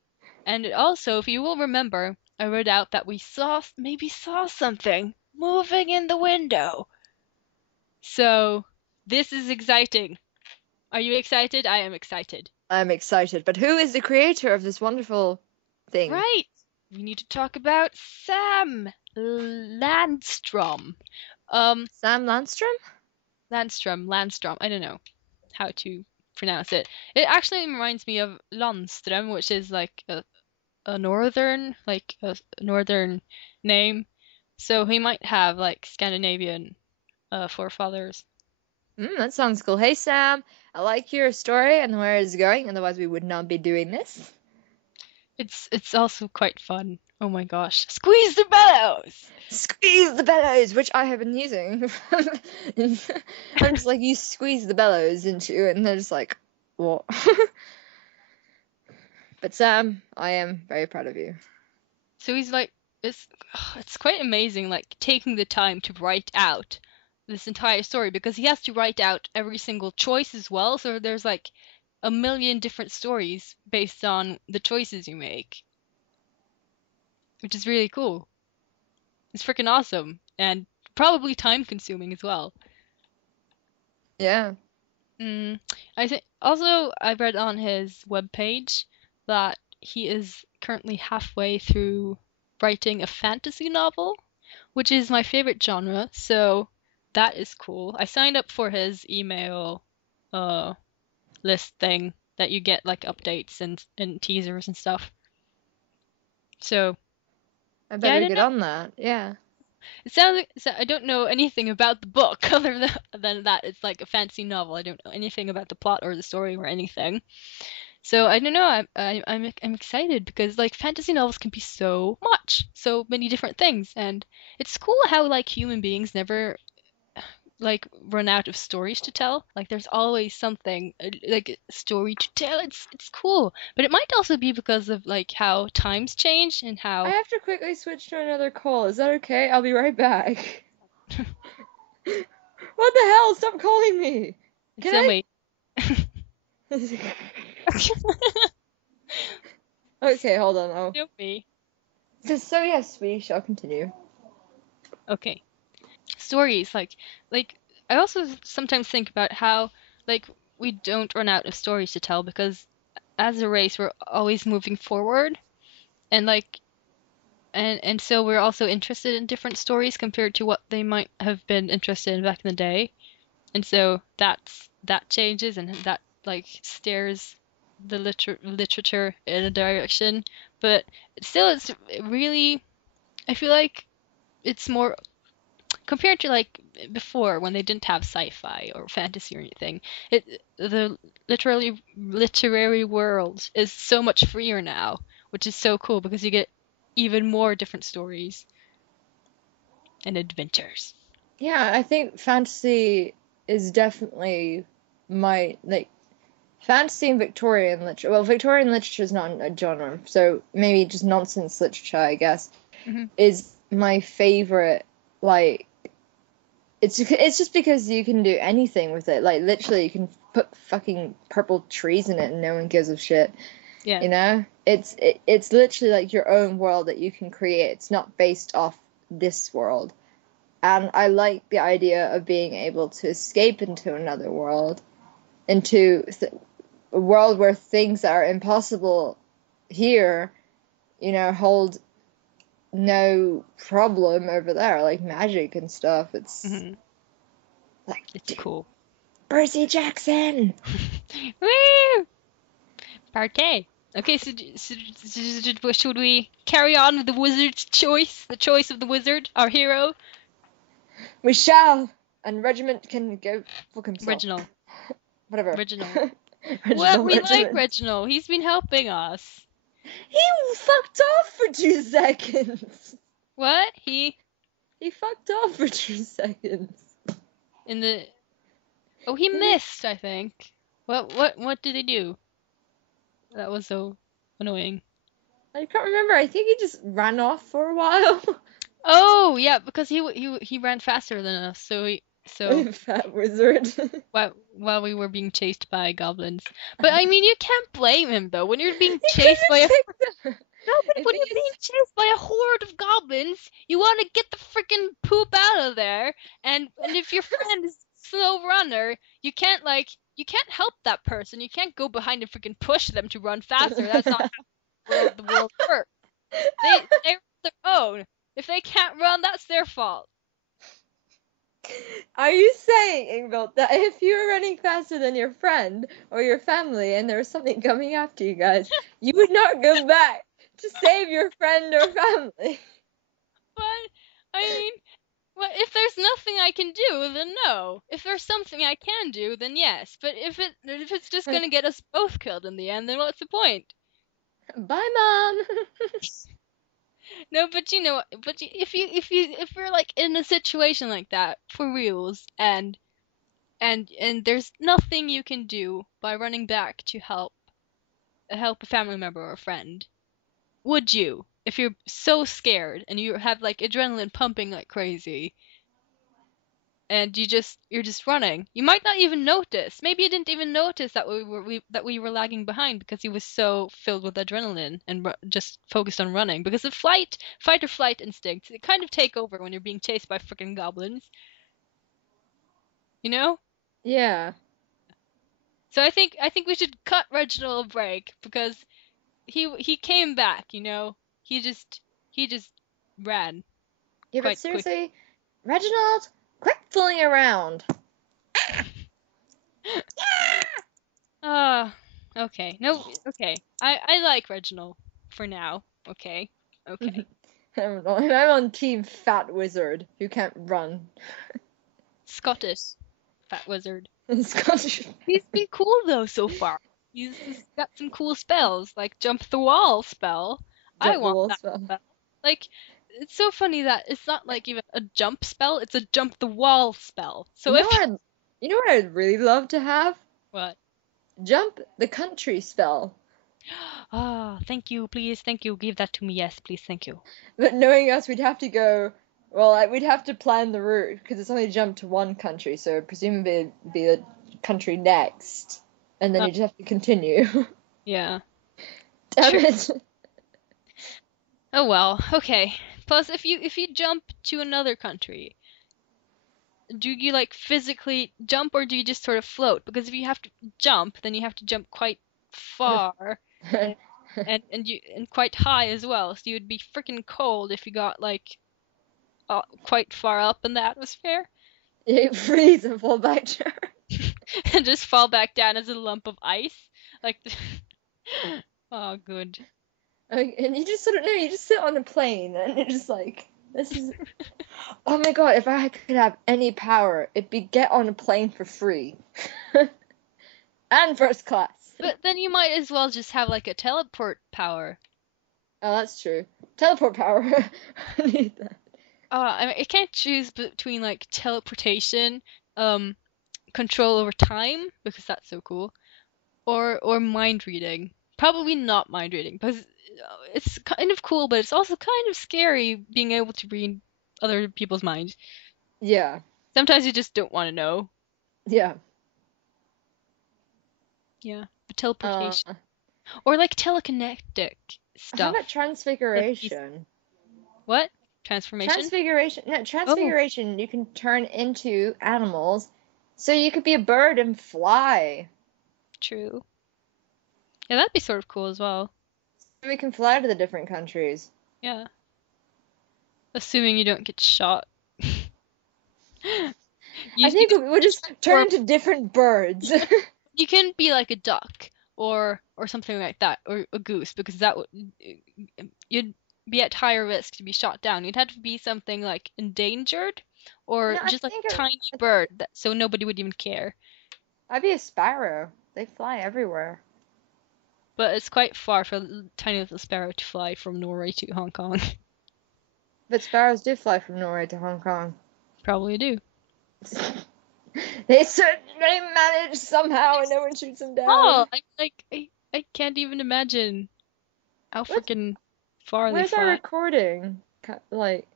and also, if you will remember, I read out that we saw something moving in the window. So, this is exciting. Are you excited? I am excited. I'm excited, but who is the creator of this wonderful thing? Right. We need to talk about Sam Landstrom. Sam Landstrom? Landstrom. I don't know how to pronounce it. It actually reminds me of Landström, which is like a northern name. So he might have like Scandinavian forefathers. That sounds cool. Hey Sam, I like your story and where it's going, otherwise we would not be doing this. It's also quite fun. Oh my gosh. Squeeze the bellows! Squeeze the bellows, which I have been using. I'm just like, you squeeze the bellows into it, and they're just like, what? But Sam, I am very proud of you. So he's like, it's quite amazing, like taking the time to write out this entire story, because he has to write out every single choice as well. So there's like a million different stories based on the choices you make, which is really cool. It's freaking awesome and probably time consuming as well. Yeah. I think also I read on his webpage that he is currently halfway through writing a fantasy novel, which is my favorite genre. So that is cool. I signed up for his email list thing that you get like updates and teasers and stuff. So I better get on that. Yeah. It sounds like, so I don't know anything about the book other than that it's like a fantasy novel. I don't know anything about the plot or the story or anything. So I don't know. I'm excited because like fantasy novels can be so many different things, and it's cool how like human beings never like run out of stories to tell. Like there's always something like a story to tell. It's cool, but it might also be because of like how times change and I how. have to quickly switch to another call. Is that okay? I'll be right back. What the hell? Stop calling me. Can So I? me. Okay, hold on. Oh. So me. So yes, we shall continue. Okay. Stories like I also sometimes think about how like we don't run out of stories to tell because as a race we're always moving forward and like and so we're also interested in different stories compared to what they might have been interested in back in the day. And so that changes and that like steers the literature in a direction. But still it's really I feel like it's more compared to like before when they didn't have sci-fi or fantasy or anything. The literary world is so much freer now, which is so cool because you get even more different stories and adventures. Yeah, I think fantasy is definitely my like fantasy and Victorian literature. Well, Victorian literature is not a genre, so maybe just nonsense literature, I guess, Mm-hmm. is my favorite. Like, it's just because you can do anything with it. Like, literally, you can put fucking purple trees in it and no one gives a shit. Yeah. You know, it's literally like your own world that you can create. It's not based off this world. And I like the idea of being able to escape into another world, into a world where things that are impossible here, hold no problem over there, like magic and stuff. It's Mm-hmm. like, It's cool. Percy Jackson! Woo! Partay. Okay, should we carry on with the wizard's choice? The choice of the wizard, our hero? We shall! And Regiment can go fuck himself. Reginald. Whatever. Reginald. Reginald Well, we like Regiment. Reginald. He's been helping us. He fucked off for 2 seconds! What? He fucked off for 2 seconds. In the Oh, he missed, I think. What did he do? That was so annoying. I can't remember. I think he just ran off for a while. Oh, yeah, because he ran faster than us, so Fat wizard. while we were being chased by goblins. But I mean, you can't blame him though. When you're being He chased by a couldn't pick them. No, but I when think you're being chased by a horde of goblins, you want to get the freaking poop out of there. And if your friend is a slow runner, you can't help that person. You can't go behind and freaking push them to run faster. That's not how the world works. They're on their own. If they can't run, that's their fault. Are you saying, Ingvild, that if you were running faster than your friend or your family and there was something coming after you guys, you would not go back to save your friend or family? But I mean, well, if there's nothing I can do, then no. If there's something I can do, then yes. But if it's just gonna get us both killed in the end, then what's the point? Bye, Mom! No, but if we're like in a situation like that for reals, and there's nothing you can do by running back to help a family member or a friend, would you? If you're so scared and you have like adrenaline pumping like crazy, and you're just running, you might not even notice. Maybe you didn't even notice that we were lagging behind because he was so filled with adrenaline and just focused on running. Because the fight or flight instincts, they kind of take over when you're being chased by freaking goblins. You know? Yeah. So I think we should cut Reginald a break because he came back. He just ran Yeah, but quite quick. seriously, Reginald, quit fooling around. Ah, okay. No, okay. I like Reginald for now. Okay. Okay. I'm on Team Fat Wizard who can't run. Scottish fat wizard. Scottish. He's been cool though so far. He's got some cool spells, like jump the wall spell. I Jump the want wall that spell. spell. Like it's so funny that it's not like even a jump spell, it's a jump the wall spell. So You know if what? You know what I'd really love to have? what? Jump the country spell. Ah, thank you, please, thank you. Give that to me. Yes, please, thank you. But knowing us, we'd have to go. Well, we'd have to plan the route because it's only jump to one country, so presumably it'd be the country next, and then Uh, you just have to continue. yeah. Damn True. it! Oh well, okay. Plus, if you jump to another country, do you like physically jump or do you just sort of float? Because if you have to jump, then you have to jump quite far and quite high as well. So you'd be freaking cold if you got like quite far up in the atmosphere You freeze and fall back down. and just fall back down as a lump of ice. Like, oh, good. And you just sort of no, you just sit on a plane and you're just like, this is. Oh my god! If I could have any power, it'd be get on a plane for free, and first class. But then you might as well just have like a teleport power. Oh, that's true. Teleport power. I need that. I mean, I can't choose between like teleportation, control over time because that's so cool, or mind reading. Probably not mind reading because it's kind of cool, but it's also kind of scary being able to read other people's minds. Yeah. Sometimes you just don't want to know. Yeah. Yeah, but Uh, teleportation or like telekinetic how stuff. about transfiguration? What? Transformation? Transfiguration. No, Oh, transfiguration. You can turn into animals, so you could be a bird and fly. true. Yeah, that'd be sort of cool as well. We can fly to the different countries. Yeah, assuming you don't get shot. I You think we would just turn or into different birds. you can be like a duck or something like that or a goose because that would you'd be at higher risk to be shot down. You'd have to be something like endangered No, or I just like think a tiny bird that, so nobody would even care. I'd be a sparrow. They fly everywhere. But it's quite far for a tiny little sparrow to fly from Norway to Hong Kong. But sparrows do fly from Norway to Hong Kong. Probably do. They certainly manage somehow, and no one shoots them Oh, down. I can't even imagine how What? freaking far they Where's our fly. recording? Like,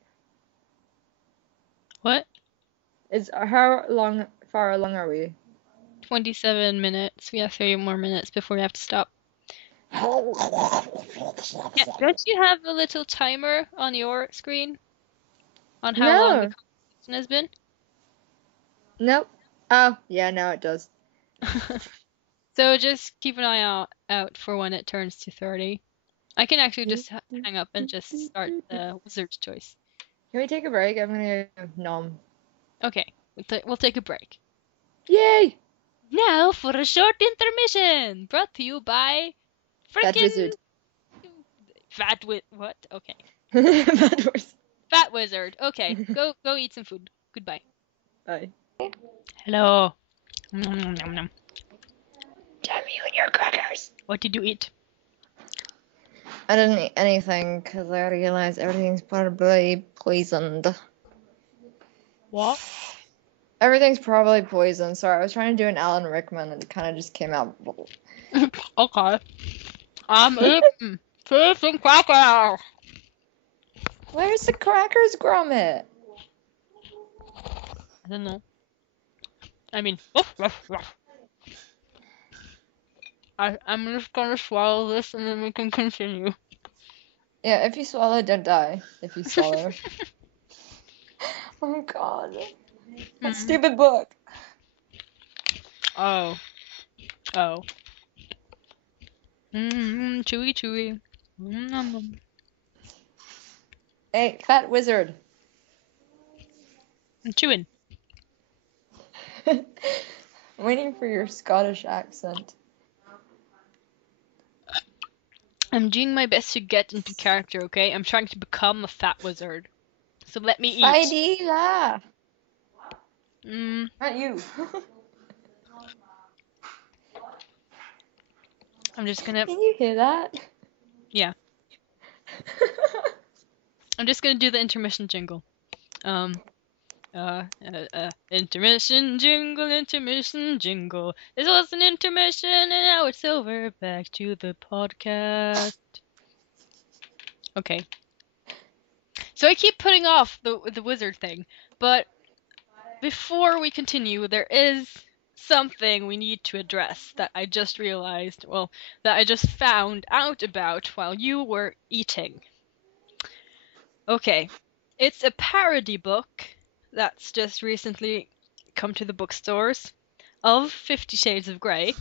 What? is how long? Far along are we? 27 minutes. We have 30 more minutes before we have to stop. Yeah, don't you have a little timer on your screen on how long the No. conversation has been? Nope. Oh, yeah, now it does. So just keep an eye out for when it turns to 30. I can actually just hang up and just start the wizard's choice. Can we take a break? I'm gonna go nom. Okay, we'll take a break. Yay! Now for a short intermission, brought to you by Fat frickin' wizard. what? Okay. Fat horse. Fat wizard. Okay, go eat some food. Goodbye. Bye. Hello. Nom, nom, nom, nom. Damn you and your crackers. What did you eat? I didn't eat anything because I realized everything's probably poisoned. What? Everything's probably poisoned. Sorry, I was trying to do an Alan Rickman and it kind of just came out. Okay. I'm eating fish and crackers. Where's the crackers, Gromit? I don't know. I mean, woof, woof, woof. I'm just gonna swallow this and then we can continue. Yeah, if you swallow, don't die. If you swallow. Oh god. That stupid book. Oh. Oh. Chewy, chewy. Hey, fat wizard. I'm chewing. I'm waiting for your Scottish accent. I'm doing my best to get into character, okay? I'm trying to become a fat wizard. So let me eat. Feidi la. Mm, Not you. I'm just gonna. Can you hear that? Yeah. I'm just gonna do the intermission jingle. Intermission jingle, intermission jingle. This was an intermission, and now it's over. Back to the podcast. Okay. So I keep putting off the wizard thing, but before we continue, there is something we need to address that I just realized, well, that I just found out about while you were eating. Okay. It's a parody book that's just recently come to the bookstores of 50 Shades of Grey,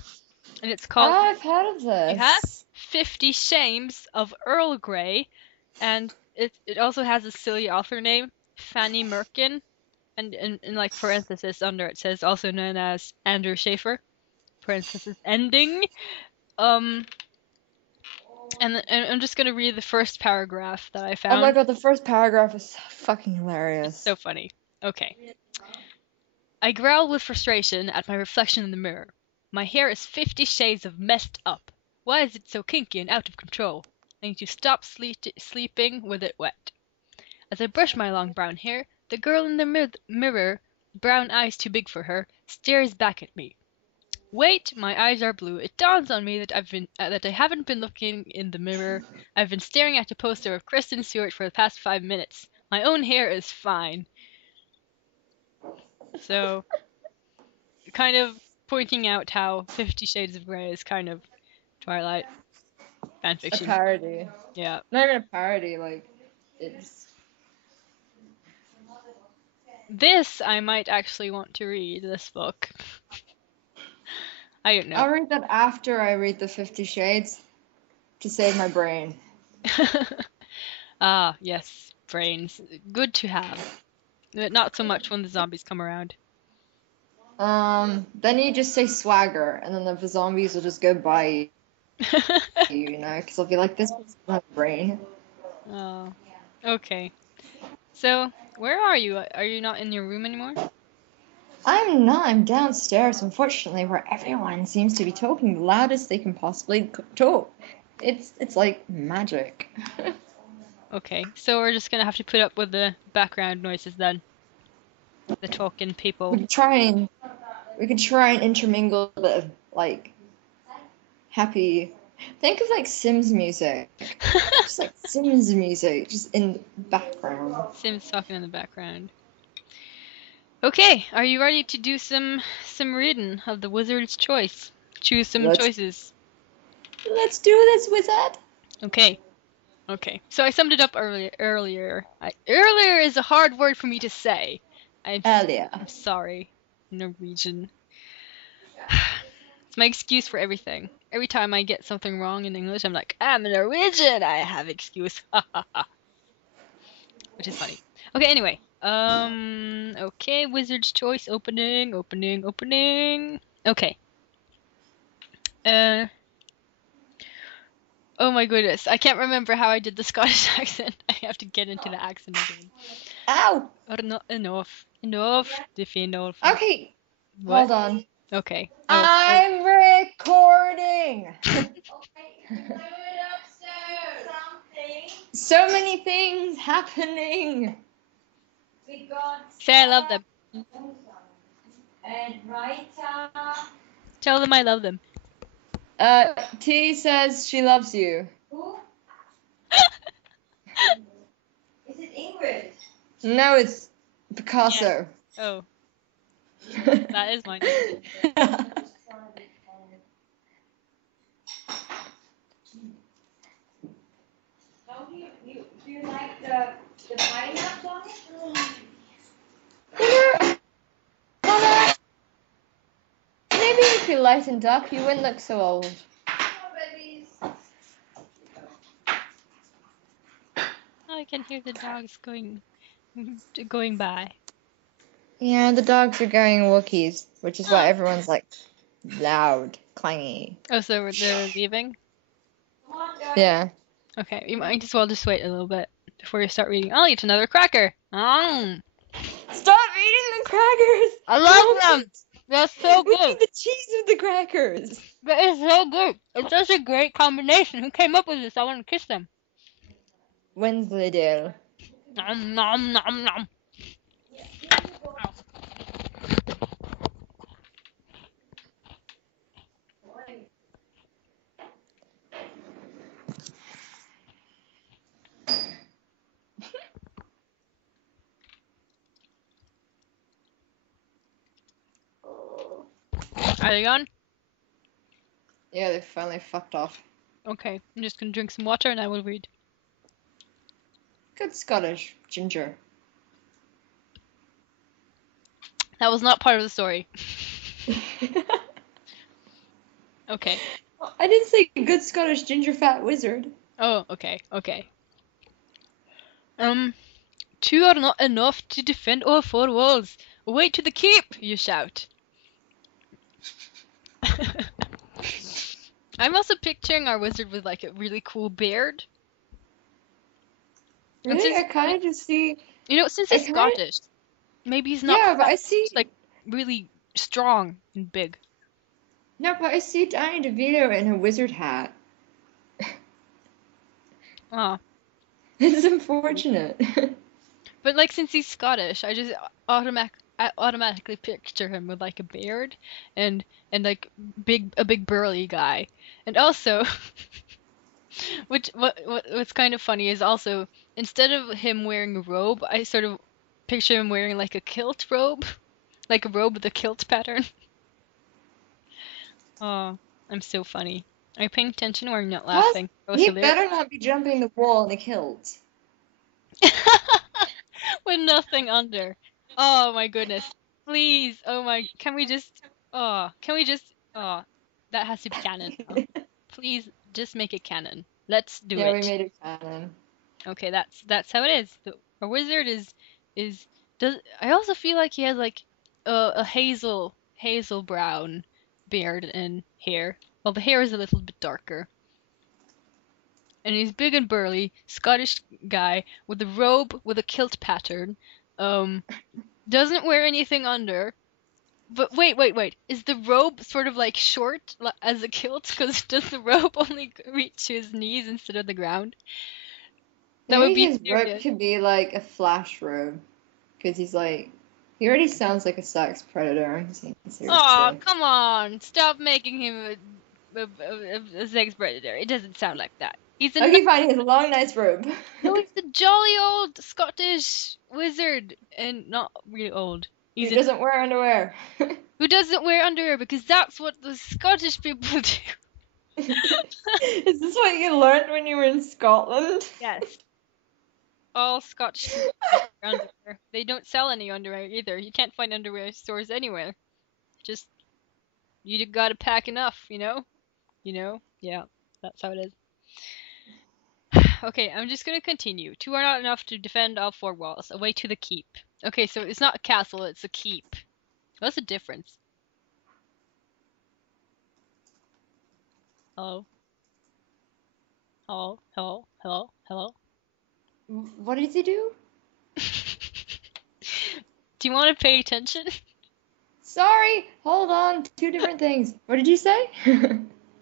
and it's called... Oh, I've heard of this. You have 50 Shames of Earl Grey, and it also has a silly author name, Fanny Merkin, and in like parenthesis under it says also known as Andrew Schaefer, parenthesis ending. And I'm just gonna read the first paragraph that I found. Oh my god, the first paragraph is fucking hilarious. So funny. Okay. I growl with frustration at my reflection in the mirror. My hair is 50 shades of messed up. Why is it so kinky and out of control? I need to stop sleeping with it wet. As I brush my long brown hair, the girl in the mirror, brown eyes too big for her, stares back at me. Wait, my eyes are blue. It dawns on me that I haven't been looking in the mirror. I've been staring at a poster of Kristen Stewart for the past 5 minutes. My own hair is fine. So, kind of pointing out how 50 Shades of Grey is kind of Twilight fanfiction. A parody. Yeah. Not even a parody, like, it's... This I might actually want to read, this book. I don't know. I'll read that after I read the 50 Shades to save my brain. Ah, yes, brains. Good to have. But not so much when the zombies come around. Then you just say swagger, and then the zombies will just go by you know, because I'll be like, this is my brain. Oh, okay. So, where are you? Are you not in your room anymore? I'm not. I'm downstairs, unfortunately, where everyone seems to be talking the loudest they can possibly talk. It's like magic. Okay, so we're just gonna have to put up with the background noises then. The talking people. We could try and intermingle a bit of like happy. Think of like Sims music, just like Sims music, just in the background. Sims talking in the background. Okay, are you ready to do some reading of the Wizard's Choice? Choose some choices. Let's do this, wizard. Okay. So I summed it up earlier. Earlier is a hard word for me to say. Earlier. I'm sorry, Norwegian. It's my excuse for everything. Every time I get something wrong in English, I'm like, I'm a Norwegian. I have excuse. Which is funny. Okay, anyway. Okay, Wizard's Choice opening. Okay. Oh my goodness, I can't remember how I did the Scottish accent. I have to get into the accent again. Ow! Enough. Okay, What? hold on. Okay. I'm recording! So many things happening! Say I love them. Tell them I love them. T says she loves you. Who? Is it Ingrid? No, it's Picasso. Yeah. Oh. That is mine. Do you like the pineapple on it? Maybe if you lightened up, you wouldn't look so old. I can hear the dogs going by. Yeah, the dogs are going Wookiees, which is why everyone's like loud, clangy. Oh, so they're leaving? Yeah. Okay, you might as well just wait a little bit before you start reading. I'll eat another cracker. Stop eating the crackers! I love them! They're so We good! need the cheese with the crackers! But it's so good! It's such a great combination. Who came up with this? I want to kiss them. Wensleydale. Nom nom nom nom. Are they gone? Yeah, they finally fucked off. Okay, I'm just gonna drink some water and I will read. Good Scottish ginger. That was not part of the story. Okay. I didn't say good Scottish ginger fat wizard. Oh, okay, okay. Two are not enough to defend all four walls. Away to the keep, you shout. I'm also picturing our wizard with like a really cool beard. And Really? since, I kind of just see. since I he's kinda- Scottish, maybe he's not Yeah, but I fat, see. just like really strong and big. No, but I see Danny DeVito in a wizard hat. Ah, It's unfortunate. but like since he's Scottish, I just automatically picture him with like a beard and like a big burly guy. And also, what's kind of funny is also instead of him wearing a robe, I sort of picture him wearing like a kilt robe, like a robe with a kilt pattern. Oh, I'm so funny. Are you paying attention or are you not Plus, laughing? Both he hilarious. better not be jumping the wall in a kilt. With nothing under. Oh my goodness. Please. Can we just oh, that has to be canon now. Please just make it canon. Let's do Yeah, it. we made it canon. Okay, that's how it is. A wizard is does I also feel like he has like a hazel brown beard and hair. Well, the hair is a little bit darker. And he's big and burly, Scottish guy with a robe with a kilt pattern. Doesn't wear anything under. But wait. Is the robe sort of like short as a kilt? Because does the robe only reach to his knees instead of the ground? That would Maybe be his robe hilarious. could be like a flash robe. Because he's like. He already sounds like a sex predator. Seriously. Aw, come on! Stop making him a sex predator. It doesn't sound like that. He's a Okay, fine. He has a long, nice robe. no, he's a jolly old Scottish wizard, and not really old. He He's a doesn't wear underwear. who doesn't wear underwear because that's what the Scottish people do. Is this what you learned when you were in Scotland? Yes. All Scottish people wear underwear. They don't sell any underwear either. You can't find underwear stores anywhere. Just you gotta pack enough, you know? Yeah, that's how it is. Okay, I'm just gonna continue. Two are not enough to defend all four walls. Away to the keep. Okay, so it's not a castle, it's a keep. What's the difference? Hello? Hello? Hello? Hello? Hello? What does he do? Do you want to pay attention? Sorry, hold on. Two different things. What did you say?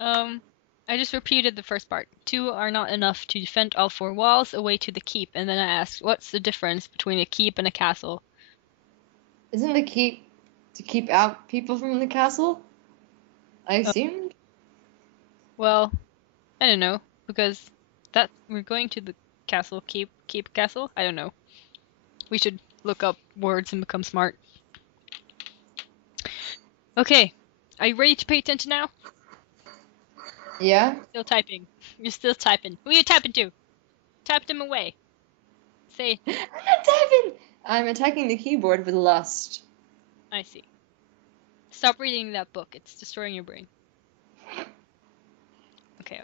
I just repeated the first part. Two are not enough to defend all four walls. Away to the keep. And then I asked, what's the difference between a keep and a castle? Isn't the keep to keep out people from the castle? I assumed. Well, I don't know, because we're going to the castle, keep castle? I don't know. We should look up words and become smart. Okay, are you ready to pay attention now? Yeah? Still typing. You're still typing. Who are you typing to? Type them away. Say, I'm not typing! I'm attacking the keyboard with lust. I see. Stop reading that book. It's destroying your brain. Okay.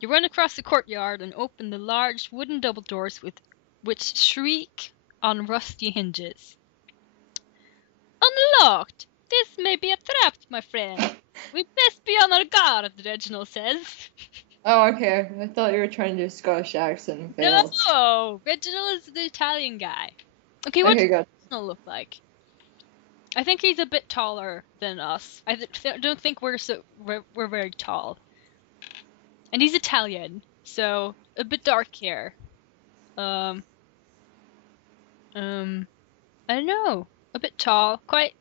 You run across the courtyard and open the large wooden double doors which shriek on rusty hinges. Unlocked! This may be a trap, my friend. We'd best be on our guard, Reginald says. Oh, okay. I thought you were trying to do a Scottish accent and failed. No! Reginald is the Italian guy. Okay, what Okay, does good. Reginald look like? I think he's a bit taller than us. I don't think we're very tall. And he's Italian, so a bit dark hair. I don't know, a bit tall, quite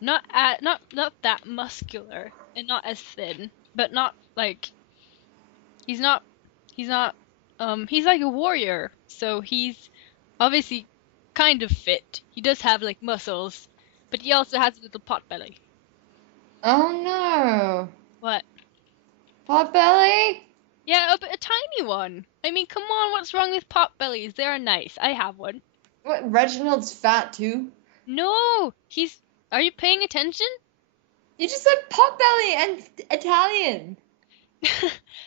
not that muscular and not as thin, but not like he's not he's not he's like a warrior, so he's obviously kind of fit. He does have like muscles, but he also has a little pot belly. Oh no. What? Pot belly? Yeah, a tiny one. I mean, come on, what's wrong with pot bellies? They are nice. I have one. What, Reginald's fat too? No, he's. Are you paying attention? You just said pot belly and Italian.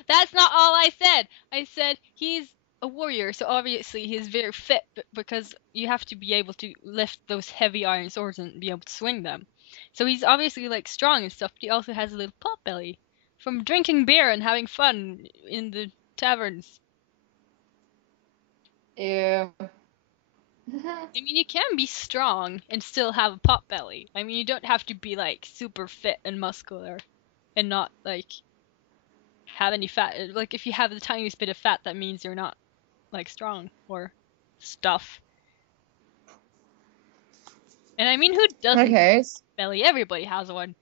That's not all I said. I said he's a warrior, so obviously he's very fit because you have to be able to lift those heavy iron swords and be able to swing them. So he's obviously like strong and stuff, but he also has a little pot belly from drinking beer and having fun in the taverns. Ew. I mean, you can be strong and still have a pot belly. I mean, you don't have to be like super fit and muscular and not like have any fat. Like if you have the tiniest bit of fat, that means you're not like strong or stuff. And I mean, who doesn't Okay. have a belly? Everybody has one.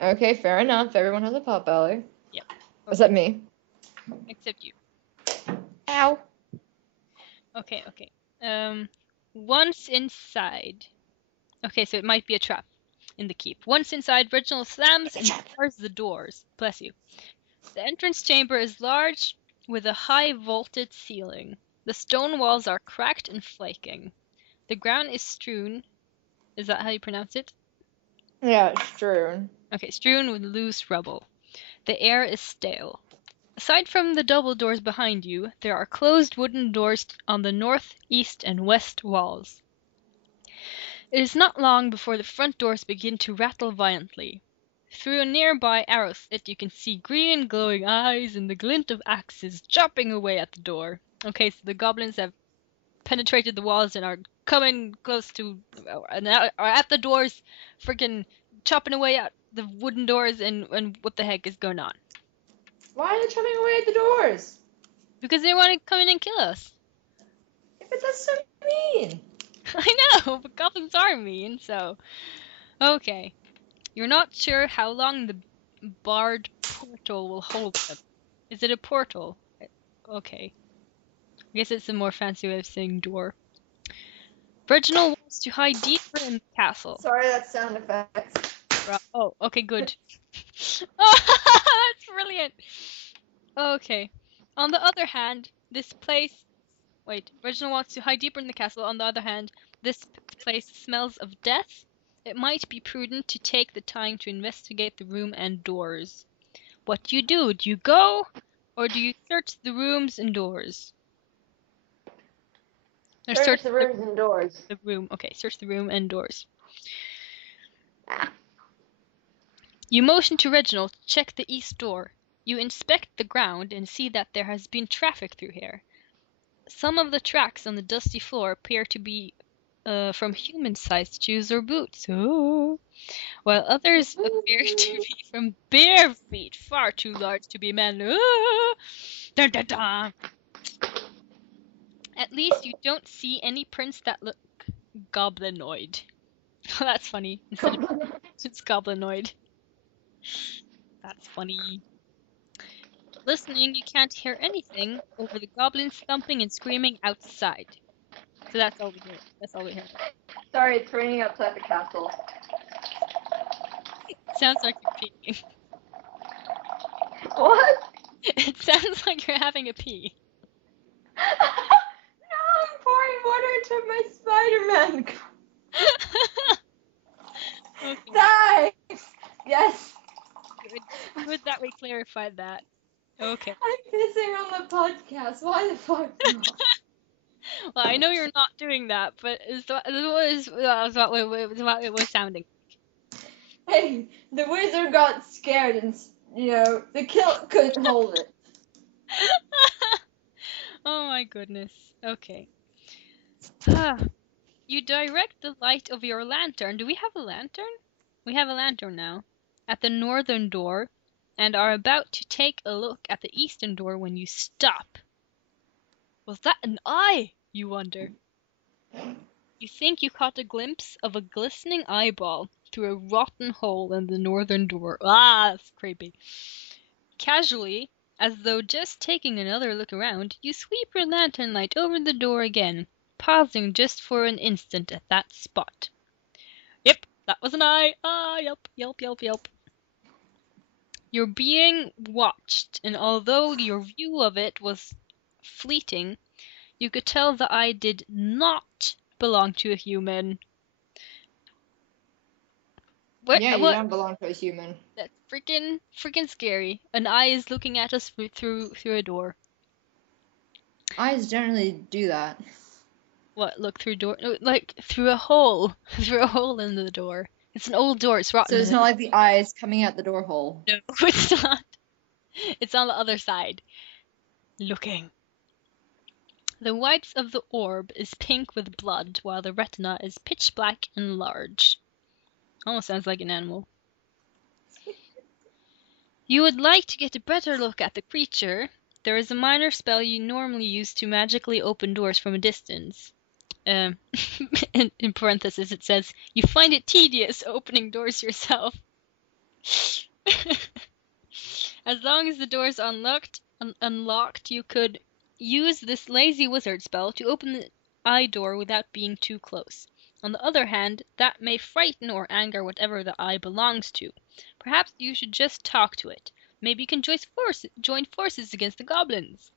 Okay, fair enough. Everyone has a pot belly. Yep. Was that me? Except you. Ow. Okay. Once inside. Okay, so it might be a trap in the keep. Once inside, Reginald slams and bars the doors. Bless you. The entrance chamber is large with a high vaulted ceiling. The stone walls are cracked and flaking. The ground is strewn. Is that how you pronounce it? Yeah, strewn. Okay, strewn with loose rubble. The air is stale. Aside from the double doors behind you, there are closed wooden doors on the north, east, and west walls. It is not long before the front doors begin to rattle violently. Through a nearby arrow slit you can see green glowing eyes and the glint of axes chopping away at the door. Okay, so the goblins have penetrated the walls and are coming close to, and are at the doors, freaking chopping away at the wooden doors, and what the heck is going on? Why are they chopping away at the doors? Because they want to come in and kill us. But that's so mean. I know, but goblins are mean, so... Okay. You're not sure how long the barred portal will hold them. Is it a portal? Okay. I guess it's a more fancy way of saying door. Reginald wants to hide deeper in the castle. Sorry, that's sound effects. Oh, okay, good. Oh, that's brilliant. Okay. On the other hand, this place... Wait, Reginald wants to hide deeper in the castle. On the other hand, this place smells of death. It might be prudent to take the time to investigate the room and doors. What do? Do you go, or do you search the rooms and doors? Or Search the rooms and doors. The room. Okay, search the room and doors. You motion to Reginald to check the east door. You inspect the ground and see that there has been traffic through here. Some of the tracks on the dusty floor appear to be from human-sized shoes or boots, while others appear to be from bare feet, far too large to be men. Dun, dun, dun. At least you don't see any prints that look goblinoid. That's funny. Instead of it's goblinoid. That's funny. Listening, you can't hear anything over the goblins thumping and screaming outside. So that's all we hear. That's all we hear. Sorry, it's raining outside the castle. Sounds like you're peeing. What? It sounds like you're having a pee. No, I'm pouring water into my Spider-Man. Okay. Die! Yes. Good that we clarified that. Okay. I'm pissing on the podcast. Why the fuck not? Well, I know you're not doing that, but what it was sounding. Hey, the wizard got scared and, the kilt couldn't hold it. Oh my goodness. Okay. You direct the light of your lantern. Do we have a lantern? We have a lantern now. At the northern door, and are about to take a look at the eastern door when you stop. Was that an eye? You wonder. You think you caught a glimpse of a glistening eyeball through a rotten hole in the northern door. Ah, that's creepy. Casually, as though just taking another look around, you sweep your lantern light over the door again, pausing just for an instant at that spot. Yep, that was an eye. Ah, yelp, yelp, yelp, yelp. You're being watched, and although your view of it was fleeting, you could tell the eye did not belong to a human. What? Yeah, you What? don't belong to a human. That's freaking scary. An eye is looking at us through a door. Eyes generally do that. What? Look through door? No, like through a hole, through a hole in the door. It's an old door. It's rotten. So it's not like the eyes coming out the door hole. No, it's not. It's on the other side, looking. The whites of the orb is pink with blood, while the retina is pitch black and large. Almost sounds like an animal. You would like to get a better look at the creature. There is a minor spell you normally use to magically open doors from a distance. In parentheses it says, you find it tedious opening doors yourself. As long as the door is unlocked, you could use this lazy wizard spell to open the eye door without being too close. On the other hand, that may frighten or anger whatever the eye belongs to. Perhaps you should just talk to it. Maybe you can join forces against the goblins.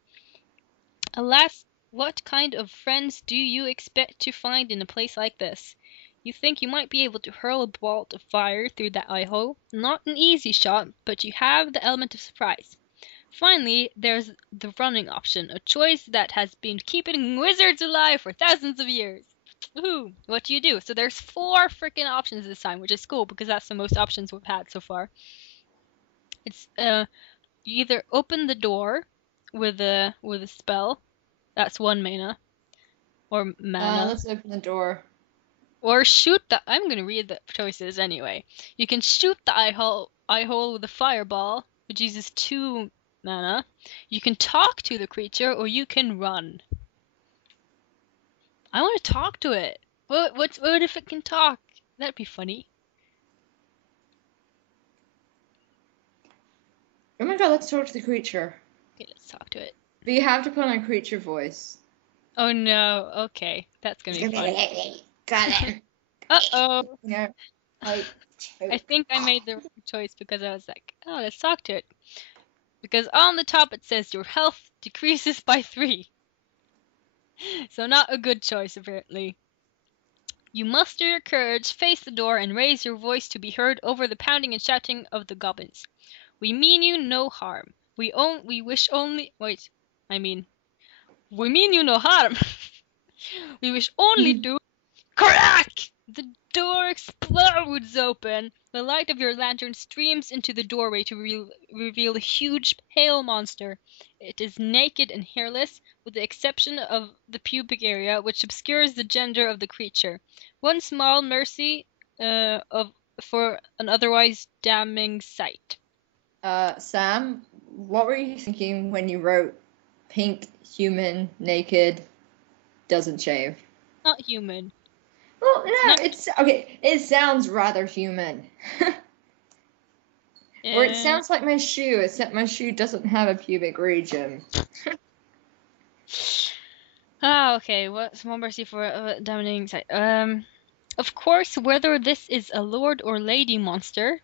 Alas, what kind of friends do you expect to find in a place like this? You think you might be able to hurl a bolt of fire through that eye hole. Not an easy shot, but you have the element of surprise. Finally, there's the running option, a choice that has been keeping wizards alive for thousands of years. Woohoo! What do you do? So there's 4 freaking options this time, which is cool because that's the most options we've had so far. It's you either open the door with a spell, that's 1 mana, or mana. Let's open the door. Or shoot the. I'm gonna read the choices anyway. You can shoot the eye hole with a fireball, which uses 2 mana. You can talk to the creature, or you can run. I want to talk to it. What if it can talk? That'd be funny. Oh my god, let's talk to the creature. Okay, let's talk to it. But you have to put on a creature voice. Oh no. Okay, that's gonna be fun. Got it. Uh-oh. Yeah. I think I made the wrong choice because I was like, oh, let's talk to it. Because on the top it says your health decreases by 3. So not a good choice, apparently. You muster your courage, face the door, and raise your voice to be heard over the pounding and shouting of the goblins. We mean you no harm. We wish only... Wait, we mean you no harm. We wish only to... Crack! The door explodes open. The light of your lantern streams into the doorway to reveal a huge, pale monster. It is naked and hairless, with the exception of the pubic area, which obscures the gender of the creature. One small mercy for an otherwise damning sight. Sam, what were you thinking when you wrote pink, human, naked, doesn't shave? Not human. Well, no, it's okay. It sounds rather human. Or it sounds like my shoe, except my shoe doesn't have a pubic region. Okay. What small mercy for damning sight. Of course, whether this is a lord or lady monster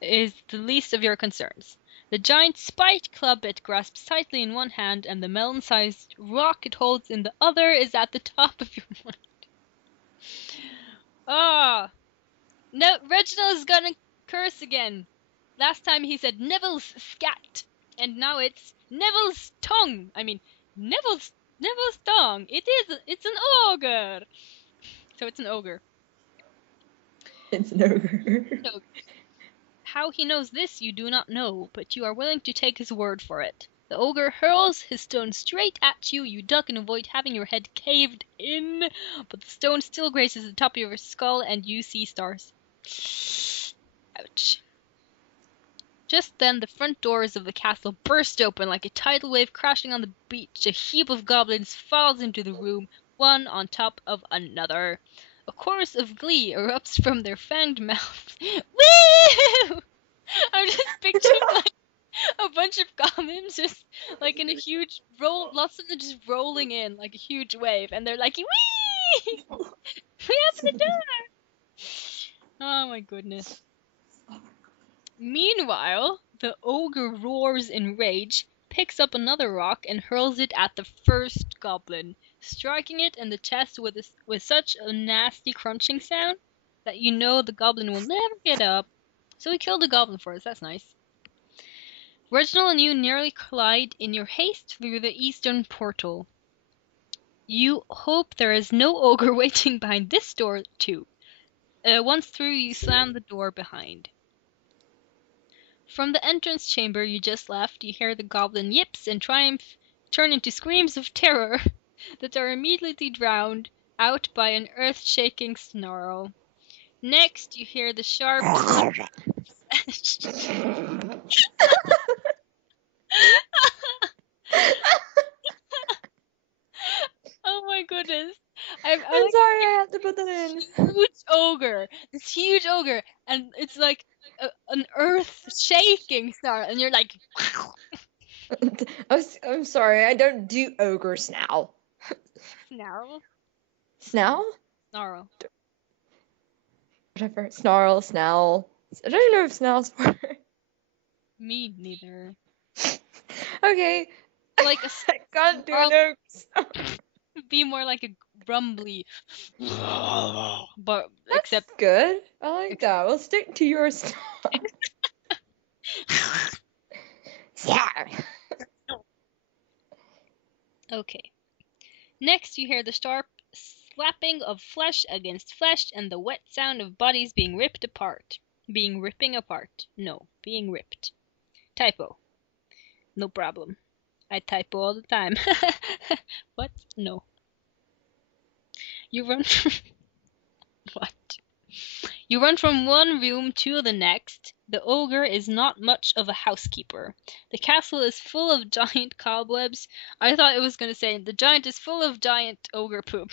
is the least of your concerns. The giant spiked club it grasps tightly in one hand, and the melon-sized rock it holds in the other is at the top of your mind. Ah! No, Reginald is gonna curse again. Last time he said Neville's scat, and now it's Neville's tongue. I mean, Neville's tongue. It's an ogre. So it's an ogre. It's an ogre. So, how he knows this you do not know, but you are willing to take his word for it. The ogre hurls his stone straight at you. You duck and avoid having your head caved in, but the stone still grazes the top of your skull and you see stars. Ouch. Just then the front doors of the castle burst open like a tidal wave crashing on the beach. A heap of goblins falls into the room, one on top of another. A chorus of glee erupts from their fanged mouths. Woo! I'm just picturing like a bunch of goblins just like in a huge roll, lots of them just rolling in like a huge wave, and they're like, "Wee! We opened the door!" Oh my goodness. Meanwhile, the ogre roars in rage, picks up another rock, and hurls it at the first goblin, striking it in the chest with such a nasty crunching sound that you know the goblin will never get up. So he killed the goblin for us. That's nice. Reginald and you nearly collide in your haste through the eastern portal. You hope there is no ogre waiting behind this door, too. Once through, you slam the door behind. From the entrance chamber you just left, you hear the goblin yips in triumph turn into screams of terror that are immediately drowned out by an earth-shaking snarl. Next, you hear the sharp... Oh my goodness. I'm sorry I had to put that in. This huge ogre, and it's like an earth-shaking snarl, and you're like... I'm sorry, I don't do ogre snarl. Snarl? Snarl? Snarl. Whatever. Snarl, snarl. I don't even know if snarl's for. Me neither. Okay. Like a I can't do an ogre snarl. Be more like a grumbly, but That's except good. I like that. We'll stick to your snarl. Yeah. Okay. Next, you hear the sharp slapping of flesh against flesh and the wet sound of bodies being ripped apart. Ripping apart. No, being ripped. Typo. No problem. I typo all the time. What? No. You run. What? You run from one room to the next. The ogre is not much of a housekeeper. The castle is full of giant cobwebs. I thought it was going to say the giant is full of giant ogre poop.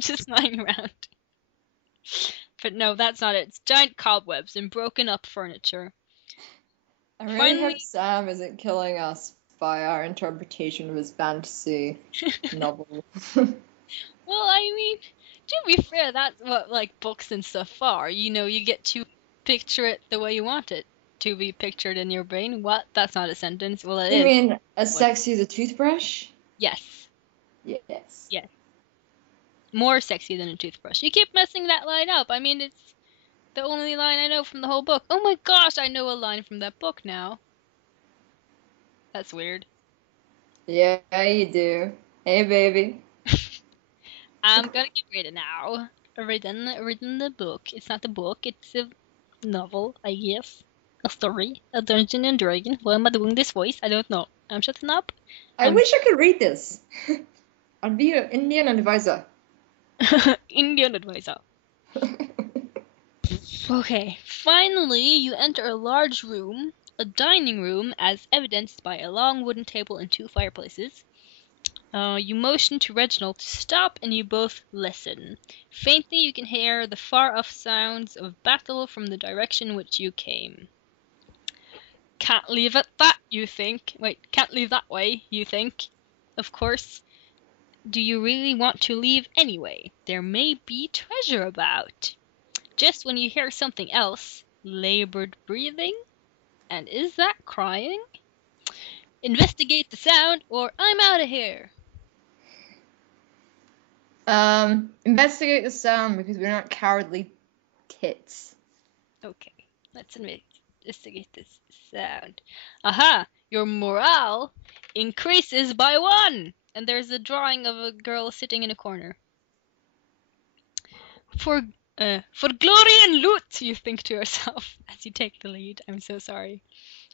Just lying around. But no, that's not it. It's giant cobwebs and broken up furniture. I really Finally- hope Sam isn't killing us by our interpretation of his fantasy novel. Well, I mean, to be fair, that's what like books and stuff are. You know, you get to picture it the way you want it to be pictured in your brain. What? That's not a sentence. Well, it You is. mean as sexy as a toothbrush? Yes. Yes. Yes. More sexy than a toothbrush. You keep messing that line up. I mean, it's the only line I know from the whole book. Oh my gosh, I know a line from that book now. That's weird. Yeah, you do. Hey, baby. I'm gonna get read it now. Written the book. It's not a book, it's a novel, I guess. A story. A Dungeon and Dragon. Why am I doing this voice? I don't know. I'm shutting up. I wish I could read this. I'd be an Indian advisor. Indian advisor. Okay. Finally, you enter a large room. A dining room, as evidenced by a long wooden table and two fireplaces. You motion to Reginald to stop, and you both listen. Faintly, you can hear the far-off sounds of battle from the direction which you came. Can't leave it that, you think. Wait, can't leave that way, you think. Of course. Do you really want to leave anyway? There may be treasure about. Just when you hear something else, labored breathing? And is that crying? Investigate the sound, or I'm out of here. Investigate the sound because we're not cowardly tits. Okay, let's investigate this sound. Aha! Your morale increases by 1! And there's a drawing of a girl sitting in a corner. For glory and loot, you think to yourself as you take the lead. I'm so sorry.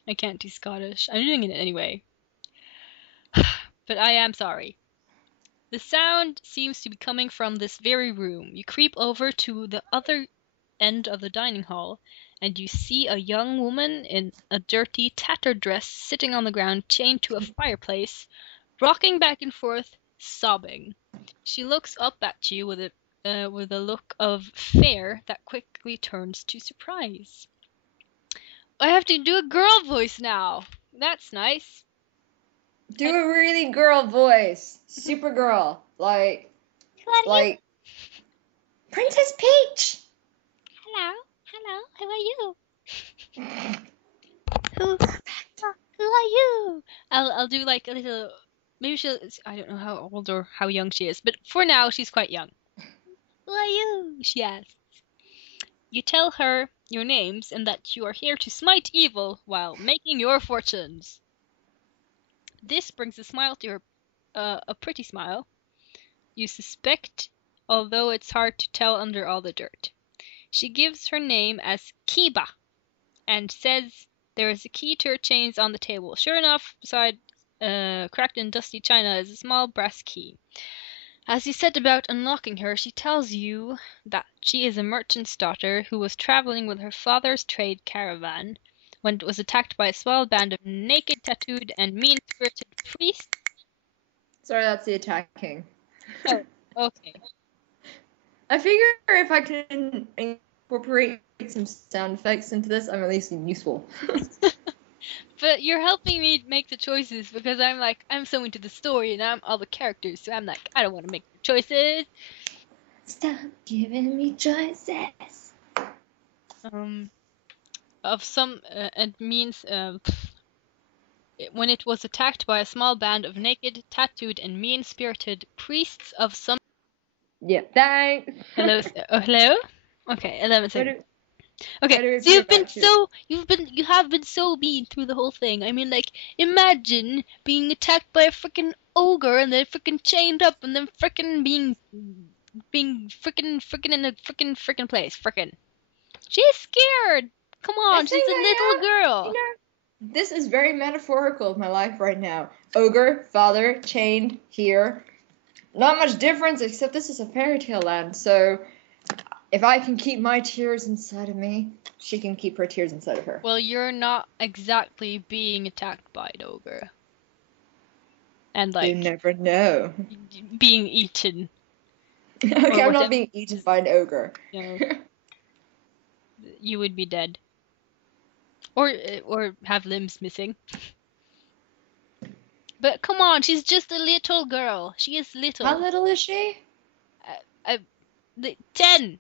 I can't do Scottish. I'm doing it anyway. But I am sorry. The sound seems to be coming from this very room. You creep over to the other end of the dining hall, and you see a young woman in a dirty, tattered dress sitting on the ground, chained to a fireplace, rocking back and forth, sobbing. She looks up at you with a look of fear that quickly turns to surprise. I have to do a girl voice now. That's nice. Do a really girl voice. Super girl. Like Princess Peach. Hello, how are you? Who are you? I'll do like a little. Maybe I don't know how old or how young she is, but for now she's quite young. Who are you? She asks. You tell her your names and that you are here to smite evil while making your fortunes. This brings a smile to her, a pretty smile. You suspect, although it's hard to tell under all the dirt. She gives her name as Kiba and says there is a key to her chains on the table. Sure enough, beside cracked and dusty china is a small brass key. As you set about unlocking her, she tells you that she is a merchant's daughter who was traveling with her father's trade caravan when it was attacked by a small band of naked, tattooed, and mean-spirited priests. Sorry, that's the attacking. Oh, okay. I figure if I can incorporate some sound effects into this, I'm at least useful. But you're helping me make the choices because I'm so into the story and I'm all the characters, so I'm like, I don't want to make the choices. Stop giving me choices. Of some, it means when it was attacked by a small band of naked, tattooed, and mean-spirited priests of some. Yeah, thanks. Hello. Hello. Okay, 11 seconds. Okay, so you have been so mean through the whole thing. I mean, like, imagine being attacked by a freaking ogre and then freaking chained up and then freaking being freaking in a freaking place. Freaking. She's scared. Come on, she's a little girl. You know, this is very metaphorical of my life right now. Ogre, father, chained, here. Not much difference, except this is a fairy tale land, so if I can keep my tears inside of me, she can keep her tears inside of her. Well, you're not exactly being attacked by an ogre. And, like, you never know. Being eaten. Okay, I'm not being eaten by an ogre. No. You would be dead. Or have limbs missing. But come on, she's just a little girl. She is little. How little is she? 10.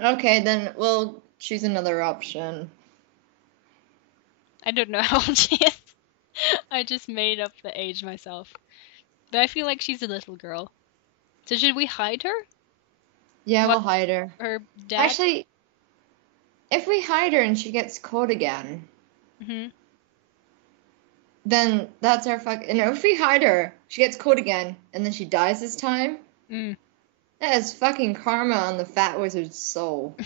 Okay, then we'll choose another option. I don't know how old she is. I just made up the age myself. But I feel like she's a little girl. So should we hide her? Yeah, we'll hide her. Her dad? Actually, if we hide her and she gets caught again, then that's our if we hide her, she gets caught again, and then she dies this time, that is fucking karma on the fat wizard's soul.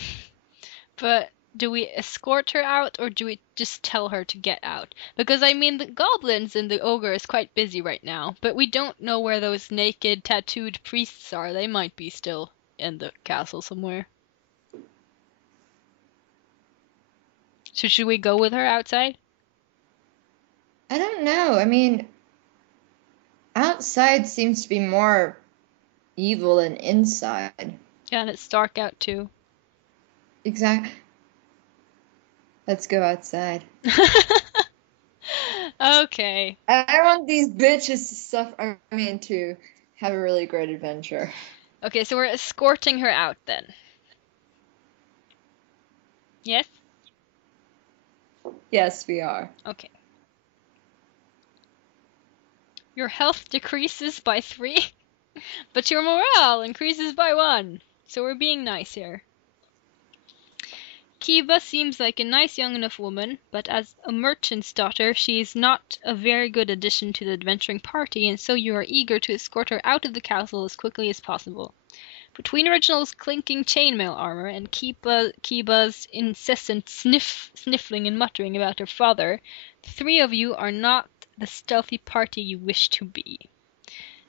But do we escort her out, or do we just tell her to get out? Because, I mean, the goblins and the ogre is quite busy right now, but we don't know where those naked, tattooed priests are. They might be still in the castle somewhere. So should we go with her outside? I don't know. I mean, outside seems to be more evil than inside. Yeah, and it's dark out too. Exactly. Let's go outside. Okay. I want these bitches to have a really great adventure. Okay, so we're escorting her out then. Yes? Yes, we are. Okay. Your health decreases by 3, but your morale increases by 1. So we're being nice here. Kiba seems like a nice young enough woman, but as a merchant's daughter, she is not a very good addition to the adventuring party, and so you are eager to escort her out of the castle as quickly as possible. Between Reginald's clinking chainmail armor and Kiba's incessant sniffling and muttering about her father, the 3 of you are not the stealthy party you wish to be.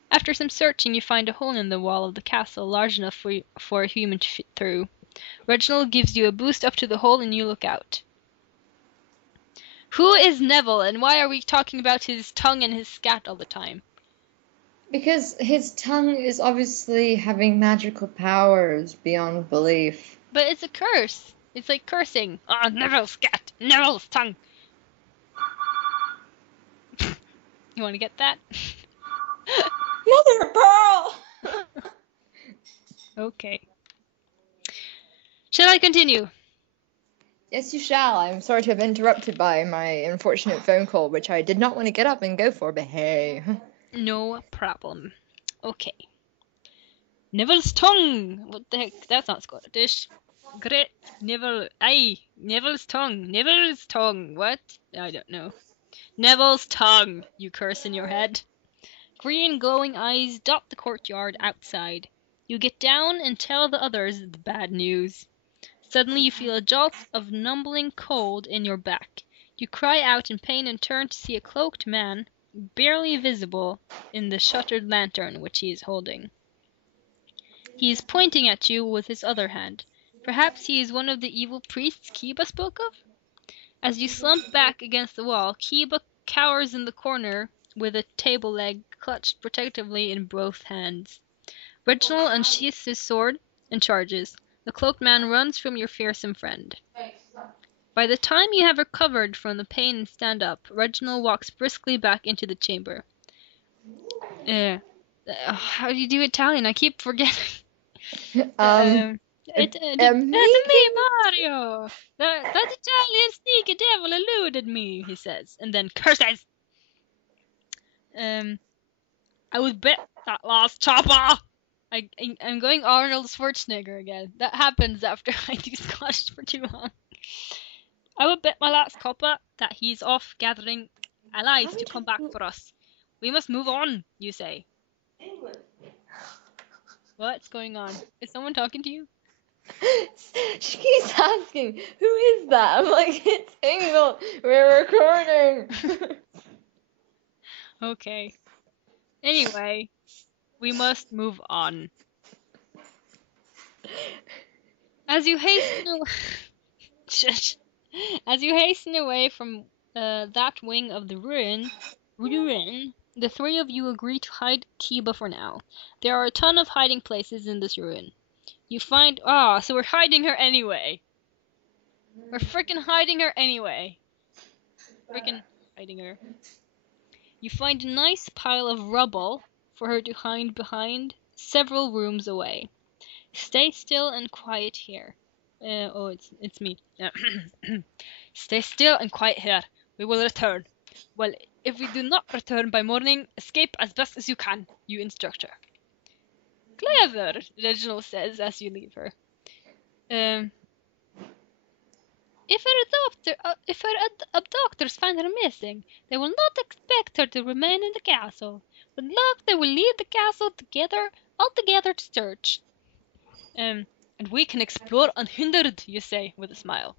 After some searching, you find a hole in the wall of the castle large enough for a human to fit through. Reginald gives you a boost up to the hole and you look out. Who is Neville, and why are we talking about his tongue and his scat all the time? Because his tongue is obviously having magical powers beyond belief. But it's a curse. It's like cursing. Ah, Neville's scat. Neville's tongue. You want to get that? Mother of Pearl! Okay. Shall I continue? Yes, you shall. I'm sorry to have interrupted by my unfortunate phone call, which I did not want to get up and go for, but hey. No problem. Okay. Neville's tongue! What the heck? That's not Scottish. Great. Neville. Aye. Neville's tongue. Neville's tongue. What? I don't know. Neville's tongue, you curse in your head. Green glowing eyes dot the courtyard outside. You get down and tell the others the bad news. Suddenly you feel a jolt of numbing cold in your back. You cry out in pain and turn to see a cloaked man, barely visible in the shuttered lantern which he is holding. He is pointing at you with his other hand. Perhaps he is one of the evil priests Kiba spoke of? As you slump back against the wall, Kiba cowers in the corner with a table leg clutched protectively in both hands. Reginald unsheaths his sword and charges. The cloaked man runs from your fearsome friend. By the time you have recovered from the pain and stand up, Reginald walks briskly back into the chamber. How do you do Italian? I keep forgetting. It's me, Mario! That Italian sneaky devil eluded me, he says, and then curses. I was bit that last chopper! I'm going Arnold Schwarzenegger again. That happens after I do Scottish for too long. I will bet my last copper that he's off gathering allies to come back for us. We must move on, you say. What's going on? Is someone talking to you? She keeps asking, who is that? I'm like, it's Engel. We're recording. Okay. Anyway, we must move on. As you hasten away from that wing of the ruin, the three of you agree to hide Kiba for now. There are a ton of hiding places in this ruin. You find... so we're hiding her anyway. We're frickin' hiding her anyway. Frickin' hiding her. You find a nice pile of rubble for her to hide behind several rooms away. Stay still and quiet here. It's me. Stay still and quiet here. We will return. Well, if we do not return by morning, escape as best as you can, you instruct her. Clever, Reginald says as you leave her. If her abductors find her missing, they will not expect her to remain in the castle. With luck, they will leave the castle altogether to search. And we can explore unhindered, you say, with a smile.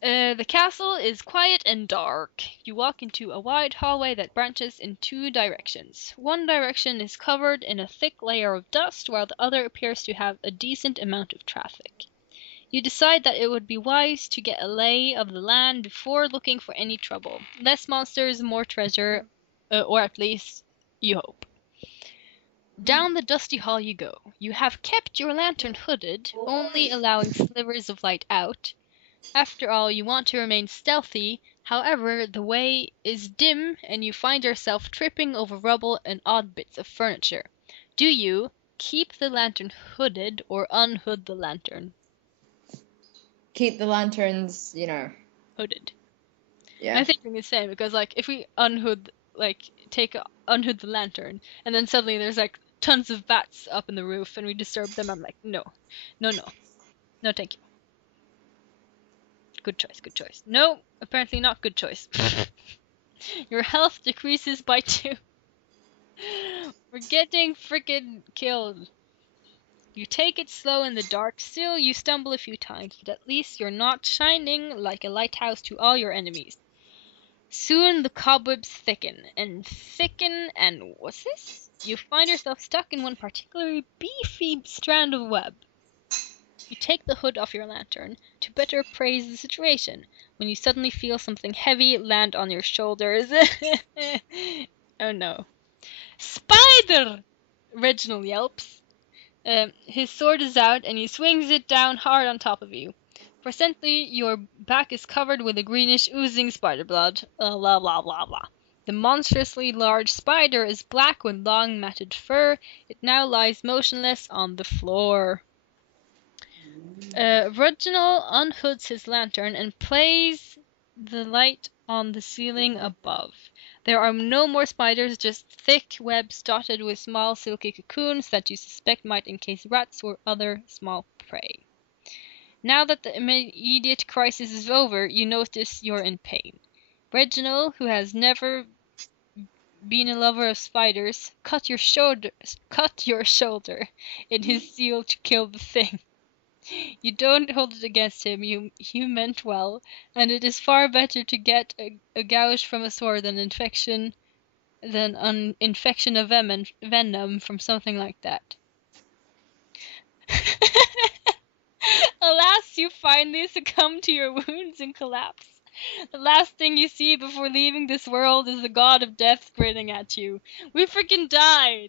The castle is quiet and dark. You walk into a wide hallway that branches in two directions. One direction is covered in a thick layer of dust, while the other appears to have a decent amount of traffic. You decide that it would be wise to get a lay of the land before looking for any trouble. Less monsters, more treasure, or at least you hope. Down the dusty hall you go. You have kept your lantern hooded, only allowing slivers of light out. After all, you want to remain stealthy. However, the way is dim, and you find yourself tripping over rubble and odd bits of furniture. Do you keep the lantern hooded or unhood the lantern? Keep the lanterns, Hooded. Yeah. I think the same, because if we unhood the lantern, and then suddenly there's tons of bats up in the roof and we disturb them, I'm like, no, thank you. Good choice. No, apparently not good choice. Your health decreases by 2. We're getting freaking killed. You take it slow in the dark. Still, you stumble a few times, but at least you're not shining like a lighthouse to all your enemies. Soon the cobwebs thicken, and what's this? You find yourself stuck in one particularly beefy strand of web. You take the hood off your lantern to better appraise the situation when you suddenly feel something heavy land on your shoulders. Oh no. Spider! Reginald yelps. His sword is out and he swings it down hard on top of you. Presently, your back is covered with a greenish oozing spider blood. Blah blah blah blah. The monstrously large spider is black with long matted fur. It now lies motionless on the floor. Reginald unhoods his lantern and plays the light on the ceiling above. There are no more spiders, just thick webs dotted with small silky cocoons that you suspect might encase rats or other small prey. Now that the immediate crisis is over, you notice you're in pain. Reginald, who has never been a lover of spiders, cut your shoulder in his zeal to kill the thing. You don't hold it against him, you meant well, and it is far better to get a gouge from a sword than an infection of venom from something like that. Alas, you finally succumb to your wounds and collapse. The last thing you see before leaving this world is the god of death grinning at you. We freaking died!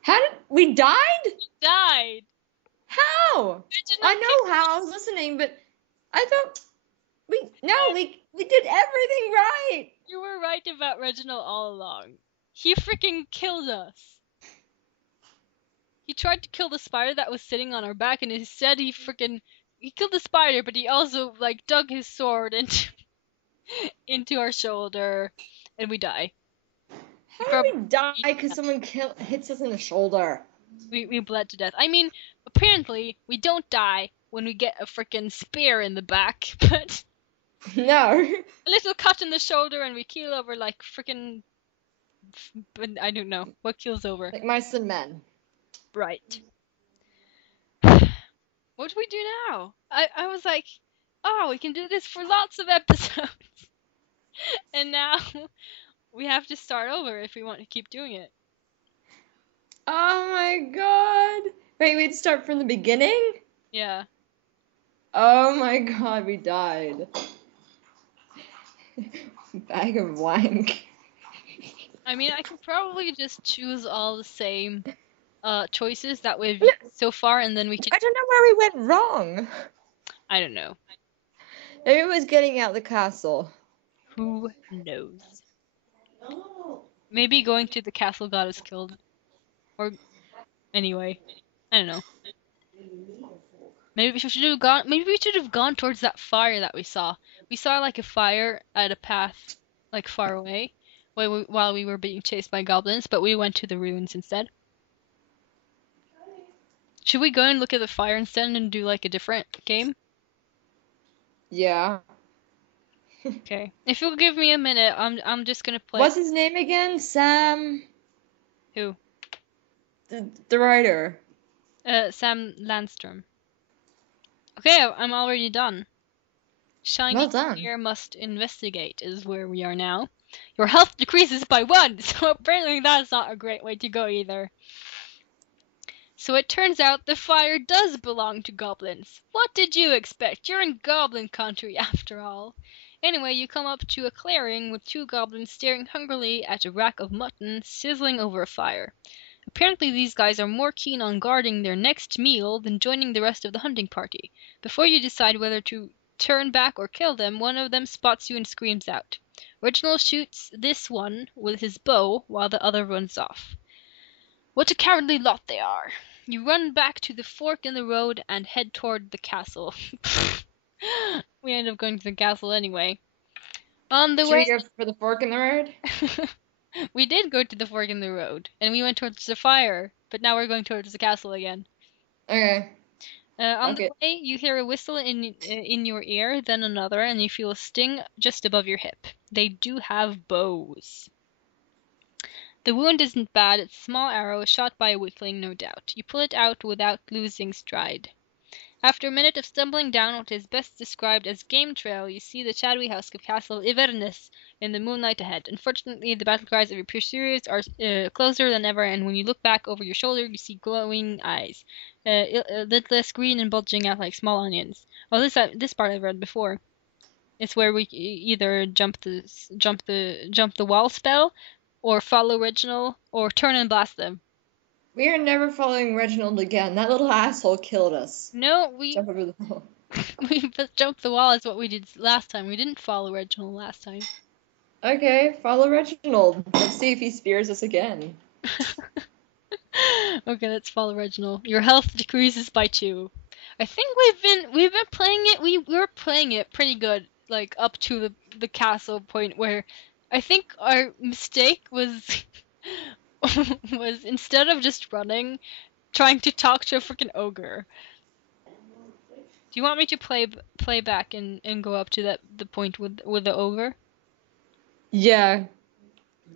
How did we died? We died! How? I know how. I was listening, but I thought we did everything right. You were right about Reginald all along. He freaking killed us. He tried to kill the spider that was sitting on our back, and instead he killed the spider, but he also dug his sword into our shoulder, and we die. How did we die? Because someone hits us in the shoulder. We bled to death. I mean, apparently we don't die when we get a freaking spear in the back, but no, a little cut in the shoulder and we keel over like freaking. I don't know what keels over. Like mice and men. Right. What do we do now? I was like, oh, we can do this for lots of episodes, and now we have to start over if we want to keep doing it. Oh my god. Wait, we'd start from the beginning? Yeah. Oh my god, we died. Bag of wank. I mean, I could probably just choose all the same choices that we've so far, and then we could... I don't know where we went wrong. I don't know. Maybe it was getting out the castle. Who knows? Maybe going to the castle got us killed. Or, anyway, I don't know. Maybe we should have gone. Maybe we should have gone towards that fire that we saw. We saw like a fire at a path, like far away, while we were being chased by goblins. But we went to the ruins instead. Should we go and look at the fire instead and do like a different game? Yeah. Okay. If you'll give me a minute, I'm just gonna play. What's his name again? Sam. Who? The writer. Sam Landstrom. Okay, I'm already done. Shiny Well done. here must investigate is where we are now. Your health decreases by 1, so apparently that's not a great way to go either. So it turns out the fire does belong to goblins. What did you expect? You're in goblin country after all. Anyway, you come up to a clearing with 2 goblins staring hungrily at a rack of mutton sizzling over a fire. Apparently these guys are more keen on guarding their next meal than joining the rest of the hunting party. Before you decide whether to turn back or kill them, one of them spots you and screams out. Reginald shoots this one with his bow while the other runs off. What a cowardly lot they are! You run back to the fork in the road and head toward the castle. We end up going to the castle anyway. On the way... Should we go for the fork in the road? We did go to the fork in the road, and we went towards the fire, but now we're going towards the castle again. Okay. On the way, you hear a whistle in your ear, then another, and you feel a sting just above your hip. They do have bows. The wound isn't bad. It's a small arrow shot by a weakling, no doubt. You pull it out without losing stride. After a minute of stumbling down what is best described as game trail, you see the shadowy house of Castle Iverness in the moonlight ahead. Unfortunately, the battle cries of your pursuers are closer than ever, and when you look back over your shoulder, you see glowing eyes, lidless, green, and bulging out like small onions. Oh, this part I've read before. It's where we either jump the wall spell, or follow Reginald, or turn and blast them. We are never following Reginald again. That little asshole killed us. No, we Jump over the wall. we jumped the wall is what we did last time. We didn't follow Reginald last time. Okay, follow Reginald. Let's see if he spears us again. Okay, let's follow Reginald. Your health decreases by 2. I think we've been playing it. We were playing it pretty good, like up to the castle point where I think our mistake was was instead of just running, trying to talk to a freaking ogre. Do you want me to play back and go up to the point with the ogre? Yeah.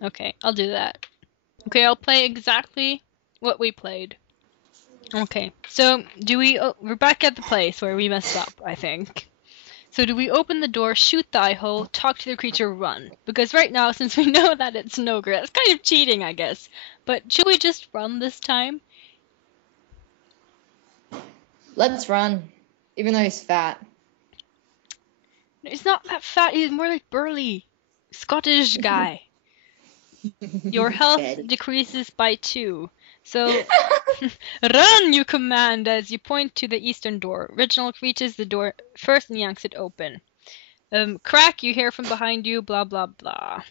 Okay, I'll do that. Okay, I'll play exactly what we played. Okay, so we're back at the place where we messed up, I think. So do we open the door, shoot the eye hole, talk to the creature, run? Because right now, since we know that it's an ogre, that's kind of cheating, I guess. But should we just run this time? Let's run. Even though he's fat. He's not that fat, he's more like burly. Scottish guy. Your health Daddy. decreases by 2. So, run, you command as you point to the eastern door. Reginald reaches the door first and yanks it open. Crack, you hear from behind you, blah, blah, blah.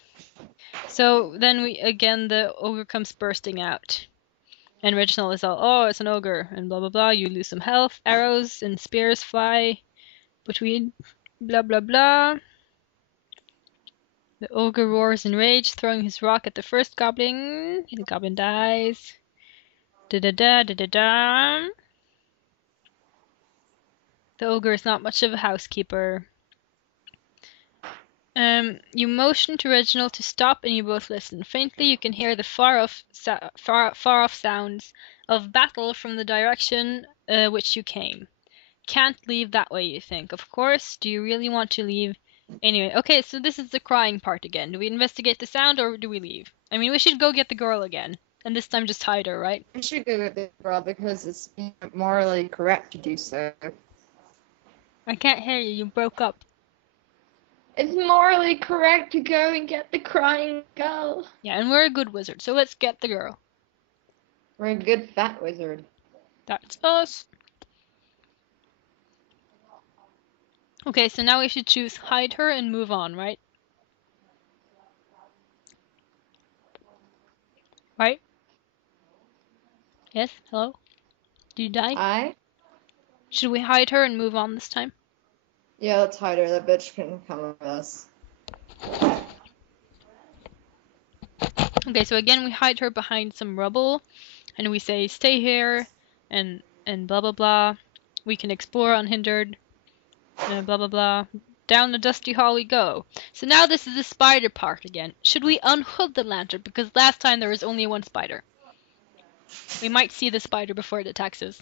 So then the ogre comes bursting out. And Reginald is all, oh, it's an ogre, and blah, blah, blah. You lose some health. Arrows and spears fly between, blah, blah, blah. The ogre roars in rage, throwing his rock at the first goblin. The goblin dies. Da-da-da, da-da-da. The ogre is not much of a housekeeper. You motion to Reginald to stop, and you both listen. Faintly, you can hear the far-off sounds of battle from the direction which you came. Can't leave that way, you think. Of course. Do you really want to leave? Anyway, okay, so this is the crying part again. Do we investigate the sound, or do we leave? I mean, we should go get the girl again. And this time just hide her, right? We should go with the girl because it's morally correct to do so. I can't hear you. You broke up. It's morally correct to go and get the crying girl. Yeah, and we're a good wizard, so let's get the girl. We're a good fat wizard. That's us. Okay, so now we should choose hide her and move on, right? Right? Yes? Hello? Did you die? Should we hide her and move on this time? Yeah, let's hide her. That bitch can come with us. Okay, so again we hide her behind some rubble, and we say stay here, and blah blah blah. We can explore unhindered, blah blah blah. Down the dusty hall we go. So now this is the spider part again. Should we unhood the lantern? Because last time there was only one spider. We might see the spider before it attacks us.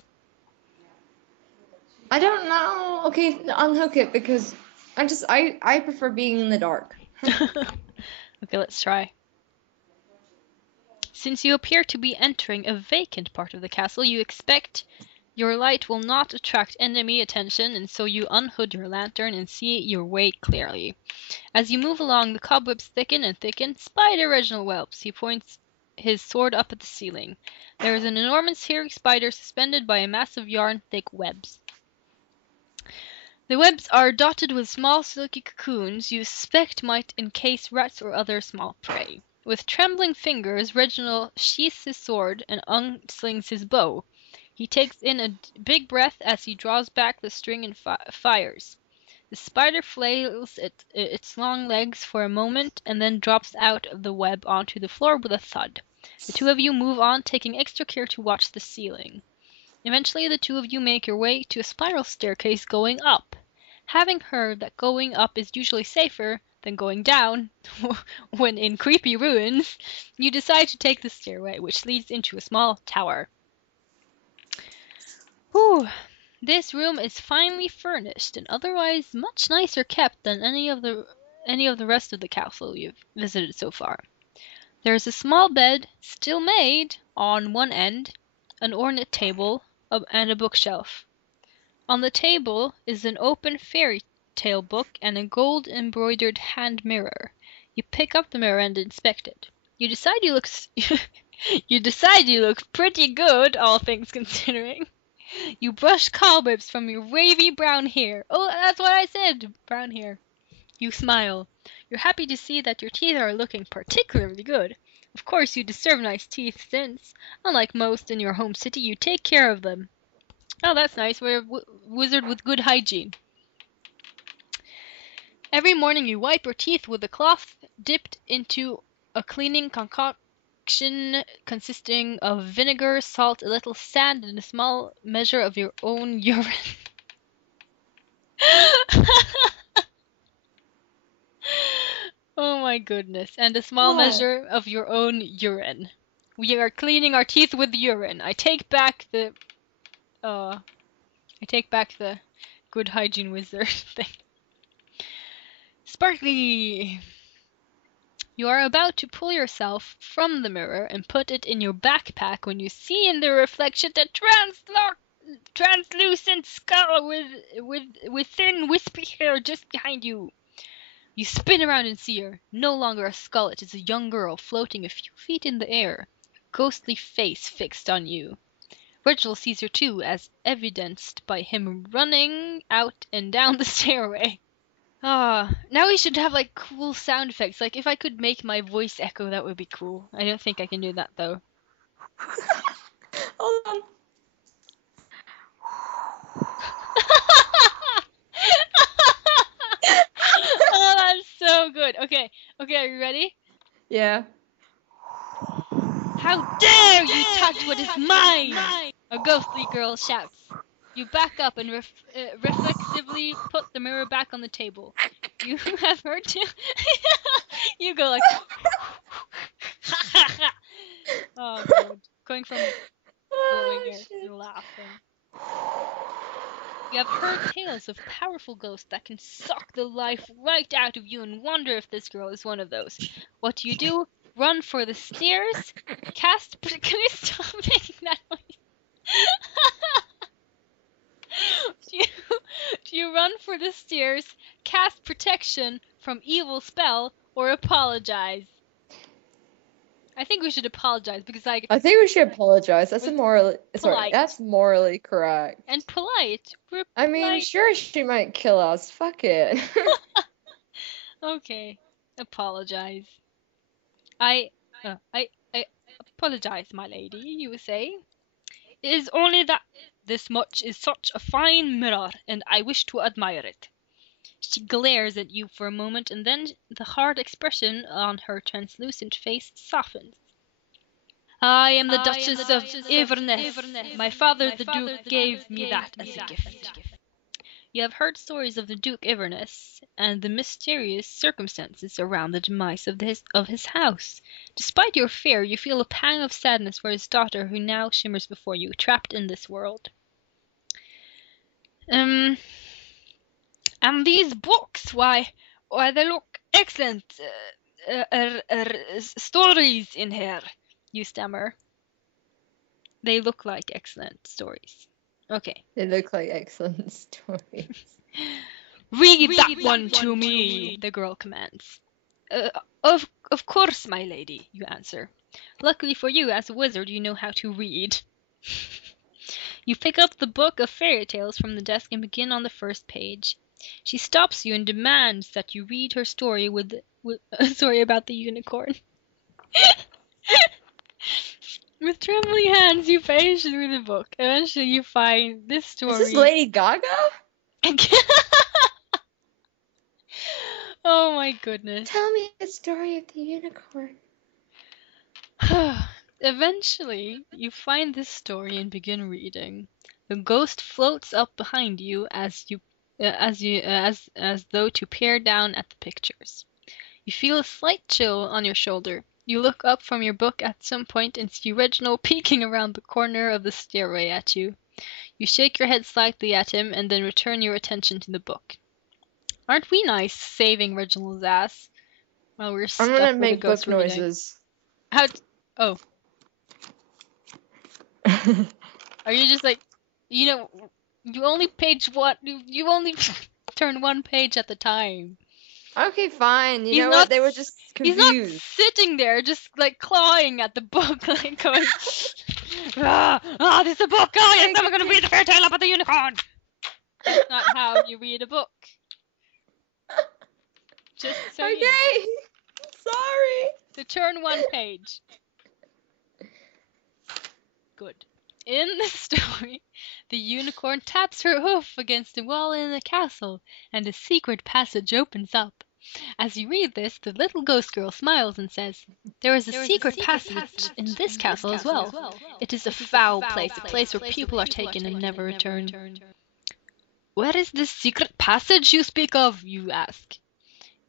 I don't know. Okay, unhook it because I prefer being in the dark. Okay, let's try. Since you appear to be entering a vacant part of the castle, you expect your light will not attract enemy attention, and so you unhood your lantern and see your way clearly. As you move along, the cobwebs thicken and thicken. Spider Reginald whelps. He points his sword up at the ceiling. There is an enormous hairy spider suspended by a mass of yarn-thick webs. The webs are dotted with small silky cocoons you suspect might encase rats or other small prey. With trembling fingers, Reginald sheaths his sword and unslings his bow. He takes in a big breath as he draws back the string and fires. The spider flails its long legs for a moment and then drops out of the web onto the floor with a thud. The two of you move on, taking extra care to watch the ceiling. Eventually, the two of you make your way to a spiral staircase going up. Having heard that going up is usually safer than going down when in creepy ruins, you decide to take the stairway, which leads into a small tower. Whew. This room is finely furnished and otherwise much nicer kept than any of the rest of the castle you've visited so far. There is a small bed, still made, on one end, an ornate table, and a bookshelf. On the table is an open fairy tale book and a gold-embroidered hand mirror. You pick up the mirror and inspect it. You decide you look pretty good, all things considering. You brush cobwebs from your wavy brown hair. Oh, that's what I said, brown hair. You smile. You're happy to see that your teeth are looking particularly good. Of course, you deserve nice teeth since, unlike most in your home city, you take care of them. Oh, that's nice. We're a wizard with good hygiene. Every morning you wipe your teeth with a cloth dipped into a cleaning concoction consisting of vinegar, salt, a little sand, and a small measure of your own urine. Oh my goodness. And a small measure of your own urine. We are cleaning our teeth with urine. I take back the good hygiene wizard thing. Sparkly! You are about to pull yourself from the mirror and put it in your backpack when you see in the reflection a translucent skull with thin wispy hair just behind you. You spin around and see her. No longer a skull, it is a young girl floating a few feet in the air, a ghostly face fixed on you. Reginald sees her too, as evidenced by him running out and down the stairway. Now we should have like cool sound effects. Like if I could make my voice echo, that would be cool. I don't think I can do that though. Hold on. Oh, that's so good. Okay, are you ready? Yeah. How dare you touch what is mine! A ghostly girl shouts. You back up and reflexively put the mirror back on the table. You have heard too. You go like. Oh, God. Going from blowing air to laughing. You have heard tales of powerful ghosts that can suck the life right out of you and wonder if this girl is one of those. What do? Run for the stairs? Cast... Can you stop making that noise? Do you run for the stairs, cast protection from evil spell, or apologize? I think we should apologize because like I think we should apologize. That's polite. That's morally correct. And polite. I mean, sure, she might kill us. Fuck it. Okay, apologize. I apologize, my lady, you say. It is only that this much is such a fine mirror, and I wish to admire it. She glares at you for a moment, and then the hard expression on her translucent face softens. I am the Duchess of Inverness. My father, the Duke, gave me that as a gift. You have heard stories of the Duke Inverness and the mysterious circumstances around the demise of his house. Despite your fear, you feel a pang of sadness for his daughter who now shimmers before you, trapped in this world. And these books, why they look excellent. Stories in here, you stammer. They look like excellent stories. Okay. They look like excellent stories. Read that one to me, the girl commands. Of course, my lady, you answer. Luckily for you, as a wizard, you know how to read. You pick up the book of fairy tales from the desk and begin on the first page. She stops you and demands that you read her story with a story about the unicorn. With trembling hands, you page through the book. Eventually, you find this story. Is this Lady Gaga? Oh my goodness. Tell me the story of the unicorn. Eventually, you find this story and begin reading. The ghost floats up behind you as though to peer down at the pictures. You feel a slight chill on your shoulder. You look up from your book at some point and see Reginald peeking around the corner of the stairway at you. You shake your head slightly at him and then return your attention to the book. Aren't we nice saving Reginald's ass while we're I'm stuck gonna with a make ghost book reading? noises. Oh, are you just like, you only you only turn one page at the time. Okay, fine. You He's know not what? They were just He's not confused. sitting there just like clawing at the book, like going, this is a book. Oh yes, I'm gonna read the fairy tale about the unicorn. That's not how you read a book. Just so Okay. you know. Sorry. So turn one page. Good. In the story, the unicorn taps her hoof against the wall in the castle, and a secret passage opens up. As you read this, the little ghost girl smiles and says, "There is a secret passage in this castle as well. It is a foul place, a place where people are taken and never return." "Where is this secret passage you speak of?" you ask.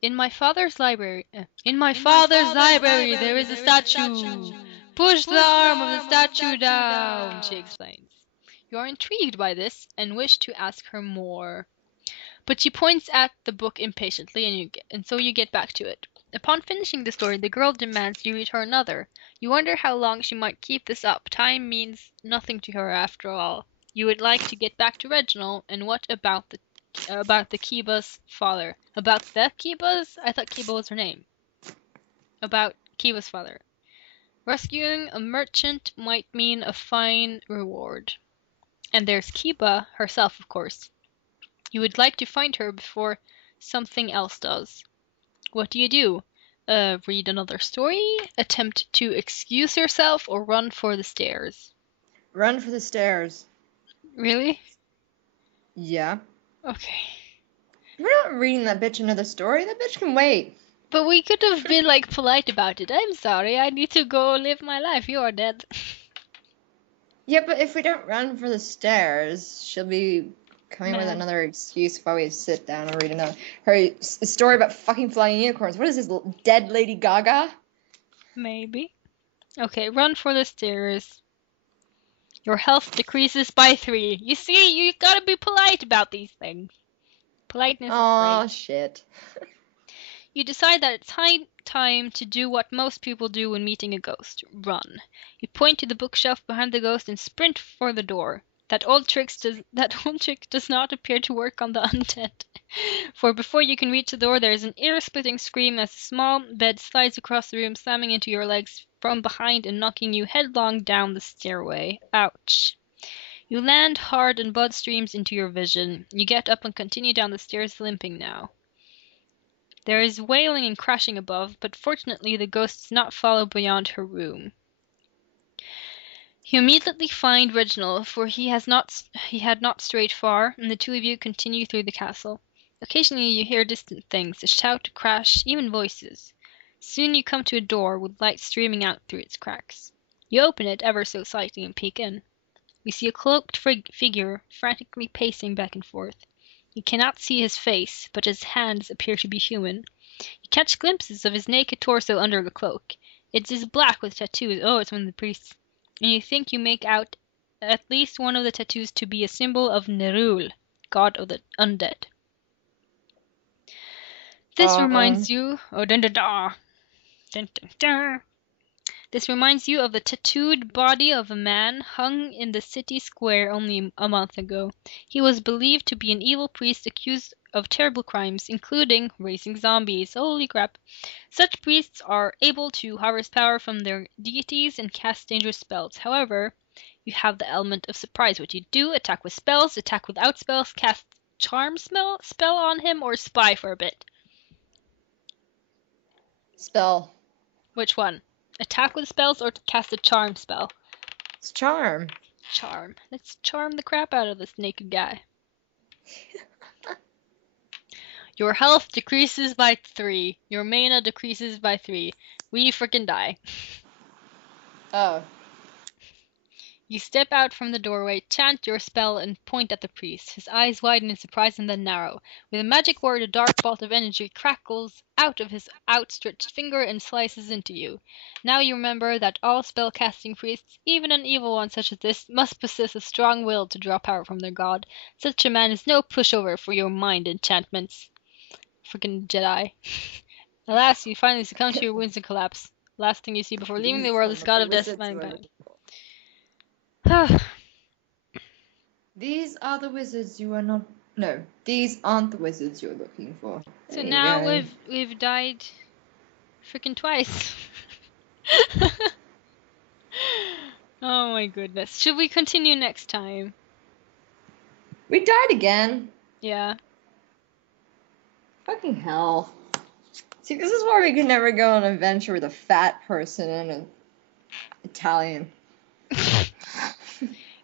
In my father's library there is a statue. Push the arm of the statue down, she explains. You are intrigued by this and wish to ask her more. But she points at the book impatiently, and so you get back to it. Upon finishing the story, the girl demands you read her another. You wonder how long she might keep this up. Time means nothing to her after all. You would like to get back to Reginald, and what about the Kiba's father? About the Kiba's? I thought Kiba was her name. About Kiba's father. Rescuing a merchant might mean a fine reward. And there's Kiba herself, of course. You would like to find her before something else does. What do? Read another story? Attempt to excuse yourself? Or run for the stairs? Run for the stairs. Really? Yeah. Okay. We're not reading that bitch another story. That bitch can wait. But we could have been, like, polite about it. I'm sorry, I need to go live my life. You are dead. Yeah, but if we don't run for the stairs, she'll be coming with another excuse while we sit down and read her story about fucking flying unicorns. What is this, dead Lady Gaga? Maybe. Okay, run for the stairs. Your health decreases by 3. You see, you gotta be polite about these things. Politeness is great. Aw, shit. You decide that it's high time to do what most people do when meeting a ghost. Run. You point to the bookshelf behind the ghost and sprint for the door. That old trick does not appear to work on the undead. For before you can reach the door, there is an ear-splitting scream as a small bed slides across the room, slamming into your legs from behind and knocking you headlong down the stairway. Ouch. You land hard and blood streams into your vision. You get up and continue down the stairs, limping now. There is wailing and crashing above, but fortunately the ghost does not follow beyond her room. You immediately find Reginald, for he had not strayed far, and the two of you continue through the castle. Occasionally you hear distant things, a shout, a crash, even voices. Soon you come to a door with light streaming out through its cracks. You open it ever so slightly and peek in. You see a cloaked figure frantically pacing back and forth. You cannot see his face, but his hands appear to be human. You catch glimpses of his naked torso under the cloak. It is black with tattoos. Oh, it's one of the priests. And you think you make out at least one of the tattoos to be a symbol of Nerul, god of the undead. This reminds you... Oh, dun dun dun! Dun dun dun! This reminds you of the tattooed body of a man hung in the city square only a month ago. He was believed to be an evil priest accused of terrible crimes, including raising zombies. Holy crap. Such priests are able to harvest power from their deities and cast dangerous spells. However, you have the element of surprise. What you do, attack with spells, attack without spells, cast charm spell on him, or spy for a bit. Spell. Which one? Attack with spells or cast a charm spell? It's charm. Charm. Let's charm the crap out of this naked guy. Your health decreases by 3. Your mana decreases by 3. We frickin' die. Oh. You step out from the doorway, chant your spell, and point at the priest. His eyes widen in surprise and then narrow. With a magic word, a dark bolt of energy crackles out of his outstretched finger and slices into you. Now you remember that all spell-casting priests, even an evil one such as this, must possess a strong will to draw power from their god. Such a man is no pushover for your mind enchantments. Freaking Jedi. Alas, you finally succumb to your wounds and collapse. Last thing you see before leaving the world is God of Death smiling back. These are the wizards you are not. No, these aren't the wizards you're looking for. So There you now go. we've died freaking twice. Oh my goodness. Should we continue next time? We died again. Yeah. Fucking hell. See, this is why we could never go on an adventure with a fat person and an Italian.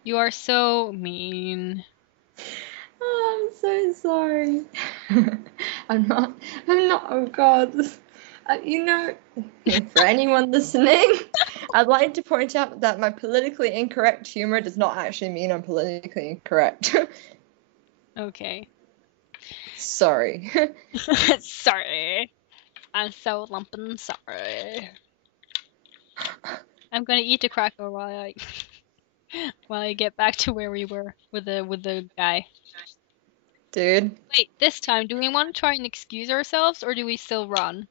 You are so mean. Oh, I'm so sorry. I'm not, oh god. You know, for anyone listening, I'd like to point out that my politically incorrect humor does not actually mean I'm politically incorrect. Okay. Sorry. Sorry. I'm so lumpin' sorry. I'm gonna eat a cracker while I get back to where we were with the guy. Dude, Wait, this time, do we want to try and excuse ourselves, or do we still run?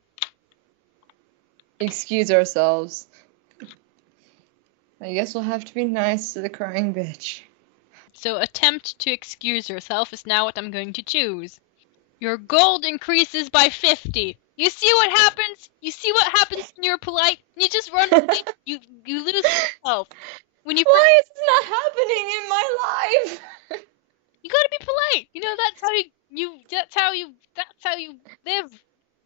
excuse ourselves. I guess we'll have to be nice to the crying bitch. So attempt to excuse yourself is now what I'm going to choose. Your gold increases by 50. You see what happens? You see what happens when you're polite? You just run away. You lose yourself. When you Why is this not happening in my life? you gotta be polite. You know that's how you live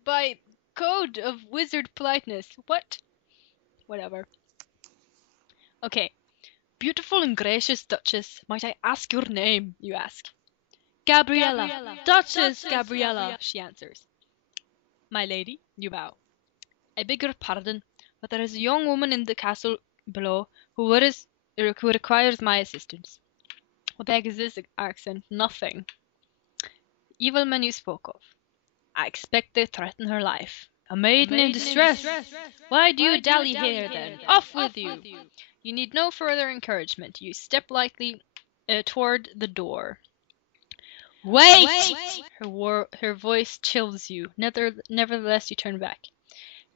by code of wizard politeness. What? Whatever. Okay. Beautiful and gracious Duchess, might I ask your name? You ask. Gabriella. Duchess Gabriella, she answers. My lady, you bow. I beg your pardon, but there is a young woman in the castle below who requires my assistance. What the heck is this accent? Nothing. Evil men you spoke of. I expect they threaten her life. A maiden in distress. Why do you dally here then? Off with you! You need no further encouragement. You step lightly toward the door. Wait! Her voice chills you. Nevertheless, you turn back.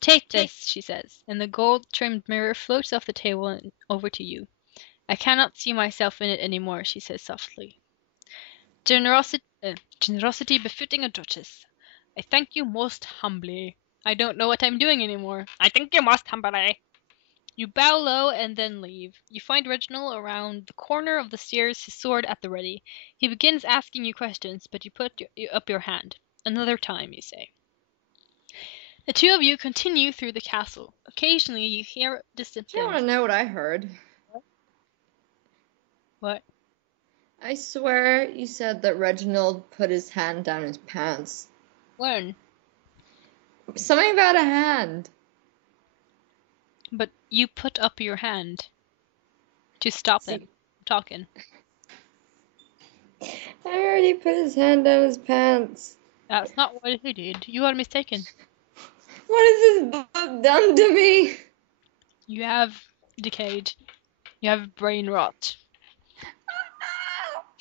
Take this, she says, and the gold-trimmed mirror floats off the table and over to you. I cannot see myself in it anymore, she says softly. Generosity befitting a duchess. I thank you most humbly. I don't know what I'm doing anymore. I thank you most humbly. You bow low and then leave. You find Reginald around the corner of the stairs, his sword at the ready. He begins asking you questions, but you put up your hand. Another time, you say. The two of you continue through the castle. Occasionally, you hear distant You want to things. know what I heard? What? I swear you said that Reginald put his hand down his pants. When? Something about a hand. But you put up your hand to stop him talking. I heard he put his hand down his pants. That's not what he did. You are mistaken. What has this book done to me? You have decayed. You have brain rot.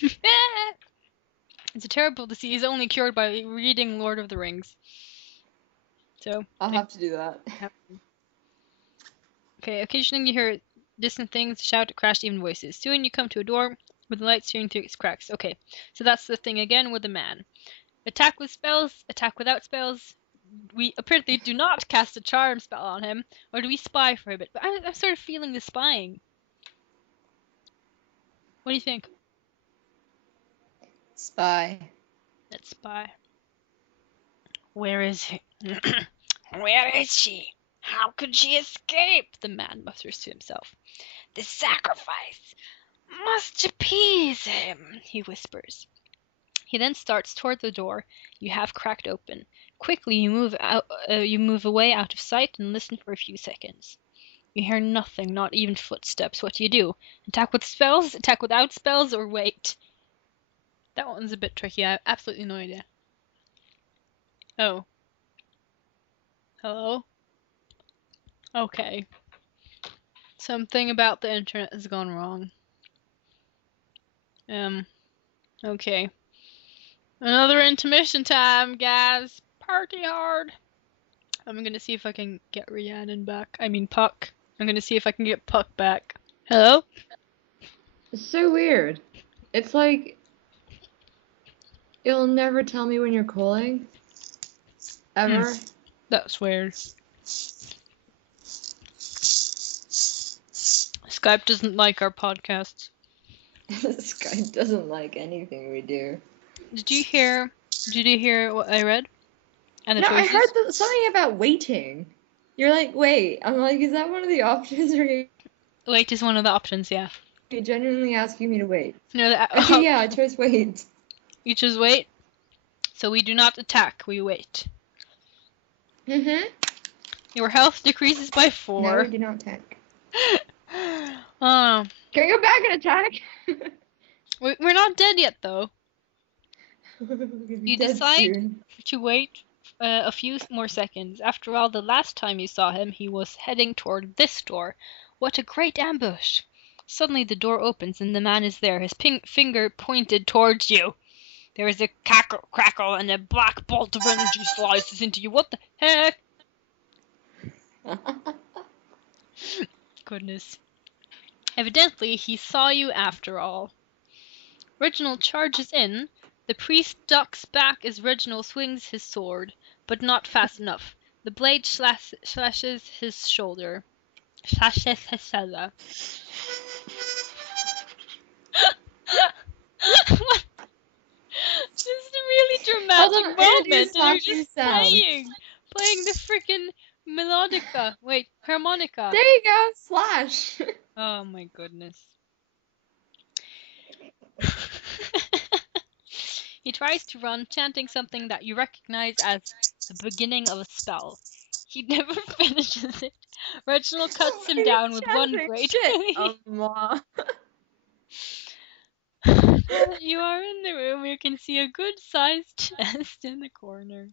It's a terrible disease only cured by reading Lord of the Rings. So I'll have to do that. Okay, occasionally you hear distant things, shout, crash, even voices. Soon you come to a door with the light streaming through its cracks. Okay, so that's the thing again with the man. Attack with spells, attack without spells. We apparently do not cast a charm spell on him, or do we spy for a bit? But I'm sort of feeling the spying. What do you think? Spy. Let's spy. Where is he? Where is she? How could she escape? The man mutters to himself. The sacrifice must appease him, he whispers. He then starts toward the door you have cracked open. Quickly you move away out of sight and listen for a few seconds. You hear nothing, not even footsteps. What do? Attack with spells, attack without spells, or wait? That one's a bit tricky. I have absolutely no idea. Oh. Hello? Okay. Something about the internet has gone wrong. Okay. Another intermission time, guys. Party hard. I'm gonna see if I can get Rhiannon back. I mean Puck. I'm gonna see if I can get Puck back. Hello? It's so weird. It's like it'll never tell me when you're calling. Ever. That's weird. Skype doesn't like our podcasts. Skype doesn't like anything we do. Did you hear what I read? And the No, I choices? heard something about waiting. You're like, wait. I'm like, is that one of the options, or are Wait is one of the options, yeah. you genuinely asking me to wait? No, Okay, yeah, I chose wait. You choose wait. So we do not attack, we wait. Mm-hmm. Your health decreases by 4. No, we do not attack. Oh. Can we go back and attack? We're not dead yet, though. You decide to wait a few more seconds. After all, the last time you saw him, he was heading toward this door. What a great ambush! Suddenly the door opens and the man is there, his finger pointed towards you. There is a crackle and a black bolt of energy slices into you. What the heck? Goodness. Evidently, he saw you after all. Reginald charges in. The priest ducks back as Reginald swings his sword, but not fast enough. The blade slashes his shoulder. Slashes his shoulder. What? This is a really dramatic moment, and you're just playing the freaking melodica. Wait, harmonica. There you go, slash. Oh my goodness. He tries to run, chanting something that you recognize as the beginning of a spell. He never finishes it. Reginald cuts him down with one great You are in the room. You can see a good-sized chest in the corner.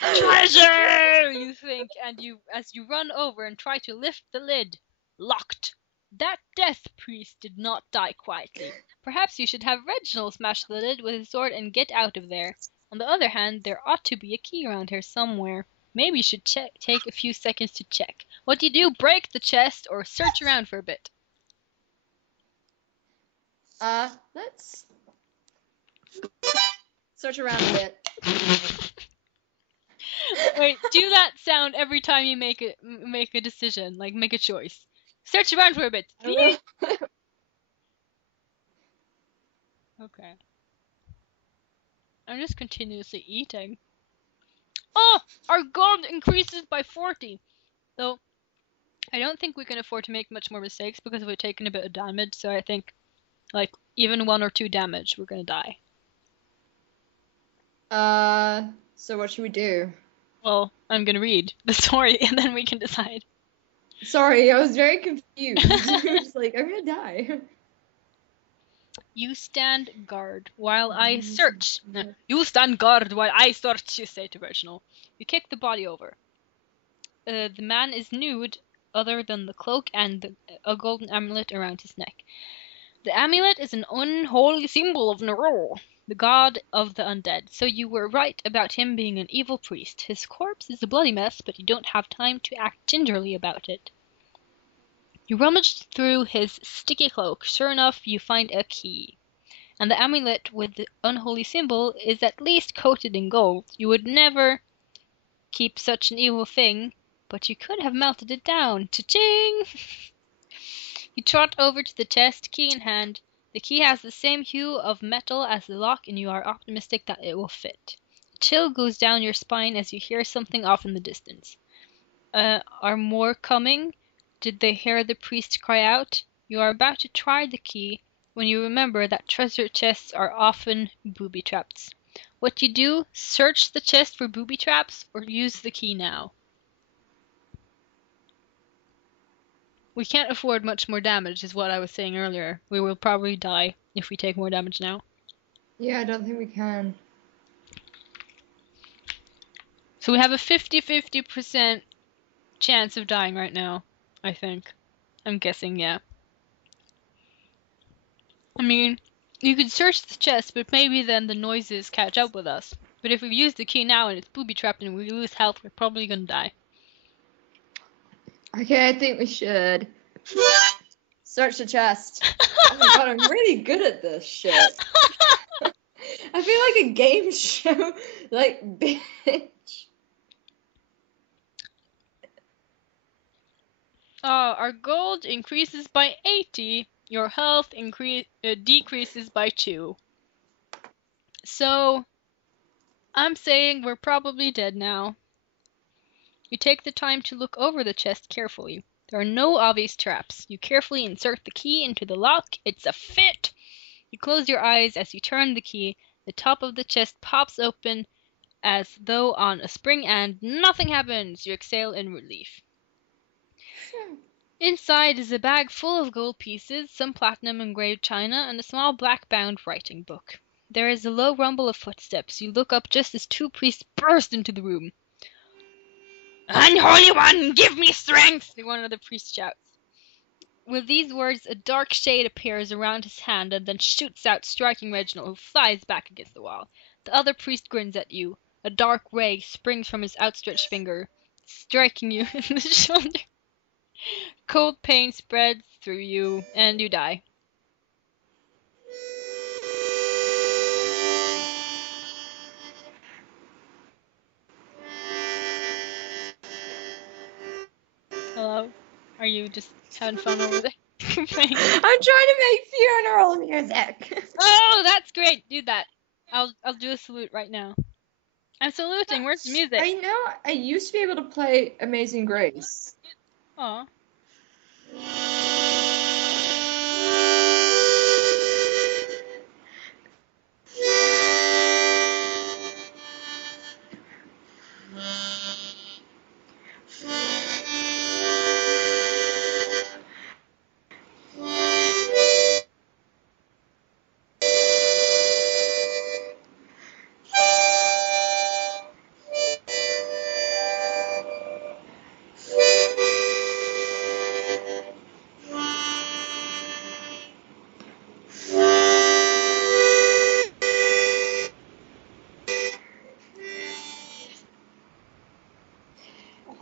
Treasure! You think, and as you run over and try to lift the lid. Locked. That death priest did not die quietly. Perhaps you should have Reginald smash the lid with his sword and get out of there. On the other hand, there ought to be a key around here somewhere. Maybe you should take a few seconds to check. What do? Break the chest or search around for a bit? Let's search around a bit. Wait, do that sound every time you make a decision, like make a choice. Search around for a bit. Okay. I'm just continuously eating. Oh! Our gold increases by 40! Though, I don't think we can afford to make much more mistakes because we've taken a bit of damage, so I think, like, even 1 or 2 damage, we're gonna die. So what should we do? Well, I'm gonna read the story and then we can decide. Sorry, I was very confused. Just like, I'm gonna die. You stand guard while I search. You stand guard while I search, you say to Reginald. You kick the body over. The man is nude, other than the cloak and a golden amulet around his neck. The amulet is an unholy symbol of Nero, the god of the undead, so you were right about him being an evil priest. His corpse is a bloody mess, but you don't have time to act gingerly about it. You rummage through his sticky cloak. Sure enough, you find a key. And the amulet with the unholy symbol is at least coated in gold. You would never keep such an evil thing, but you could have melted it down. Cha-ching! You trot over to the chest, key in hand. The key has the same hue of metal as the lock, and you are optimistic that it will fit. A chill goes down your spine as you hear something off in the distance. Are more coming? Did they hear the priest cry out? You are about to try the key when you remember that treasure chests are often booby traps. What do? Search the chest for booby traps or use the key now? We can't afford much more damage, is what I was saying earlier. We will probably die if we take more damage now. Yeah, I don't think we can. So we have a 50-50% chance of dying right now, I think. I'm guessing, yeah. I mean, you could search the chest, but maybe then the noises catch up with us. But if we use the key now and it's booby-trapped and we lose health, we're probably gonna die. Okay, I think we should. Search the chest. Oh my god, I'm really good at this shit. I feel like a game show, like, bitch. Our gold increases by 80. Your health decreases by 2. So, I'm saying we're probably dead now. You take the time to look over the chest carefully. There are no obvious traps. You carefully insert the key into the lock. It's a fit! You close your eyes as you turn the key. The top of the chest pops open as though on a spring and nothing happens. You exhale in relief. Inside is a bag full of gold pieces, some platinum engraved china, and a small black-bound writing book. There is a low rumble of footsteps. You look up just as 2 priests burst into the room. "Unholy One, give me strength!" one of the priests shouts. With these words, a dark shade appears around his hand and then shoots out, striking Reginald, who flies back against the wall. The other priest grins at you. A dark ray springs from his outstretched finger, striking you in the shoulder. Cold pain spreads through you, and you die. Hello? Are you just having fun over there? I'm trying to make funeral music. Oh, that's great. Do that. I'll do a salute right now. I'm saluting. Where's the music? I know. I used to be able to play Amazing Grace. Aw.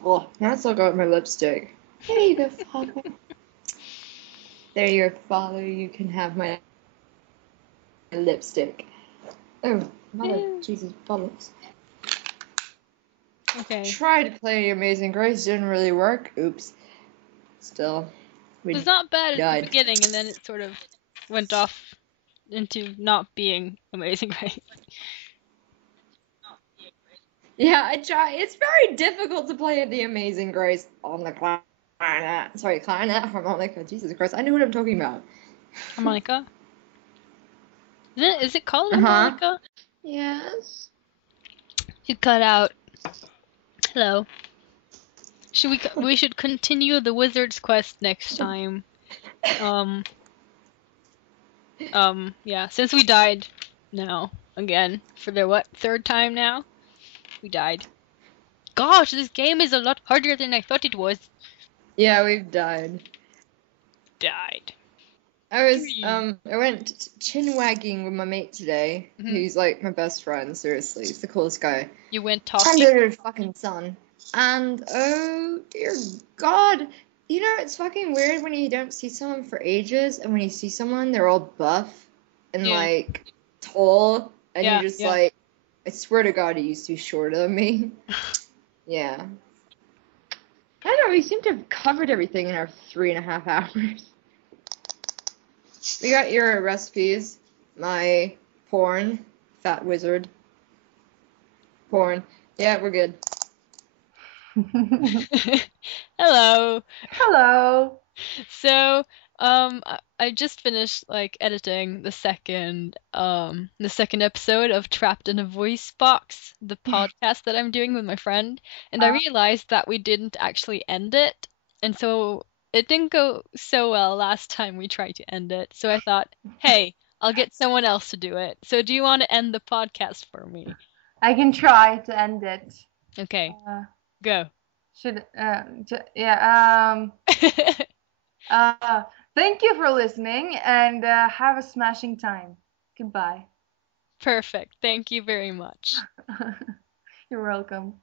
Oh, now I still got my lipstick. There you go, Father. There you go, Father. You can have my lipstick. Oh, mother, Yeah. Jesus bollocks. Okay. Tried to play Amazing Grace, didn't really work. Oops. Still, It was not bad at died. the beginning, and then it sort of went off into not being Amazing Grace. Yeah, I try. It's very difficult to play the Amazing Grace on the clarinet. Sorry, clarinet, harmonica. Jesus Christ, I know what I'm talking about. Harmonica? Is it called a Uh-huh. harmonica? Yes. You cut out. Hello. We should continue the wizard's quest next time. Yeah, since we died now again for the 3rd time now? We died. Gosh, this game is a lot harder than I thought it was. Yeah, we've died. Died. I went chin wagging with my mate today. Mhm. He's like my best friend, seriously. He's the coolest guy. You went talking. Under the fucking sun. And oh dear God. You know, it's fucking weird when you don't see someone for ages, and when you see someone, they're all buff and Yeah. like tall, and Yeah, you're just yeah. like, I swear to God, he used to be shorter than me. Yeah. I don't know, we seem to have covered everything in our 3.5 hours. We got your recipes. My porn. Fat wizard. Porn. Yeah, we're good. Hello. Hello. So, I just finished like editing the second episode of Trapped in a Voice Box, the podcast that I'm doing with my friend, and I realized that we didn't actually end it, and so It didn't go so well last time we tried to end it, so I thought, hey, I'll get someone else to do it. So do you want to end the podcast for me? I can try to end it. Okay, Uh, go. Thank you for listening, and have a smashing time. Goodbye. Perfect. Thank you very much. You're welcome.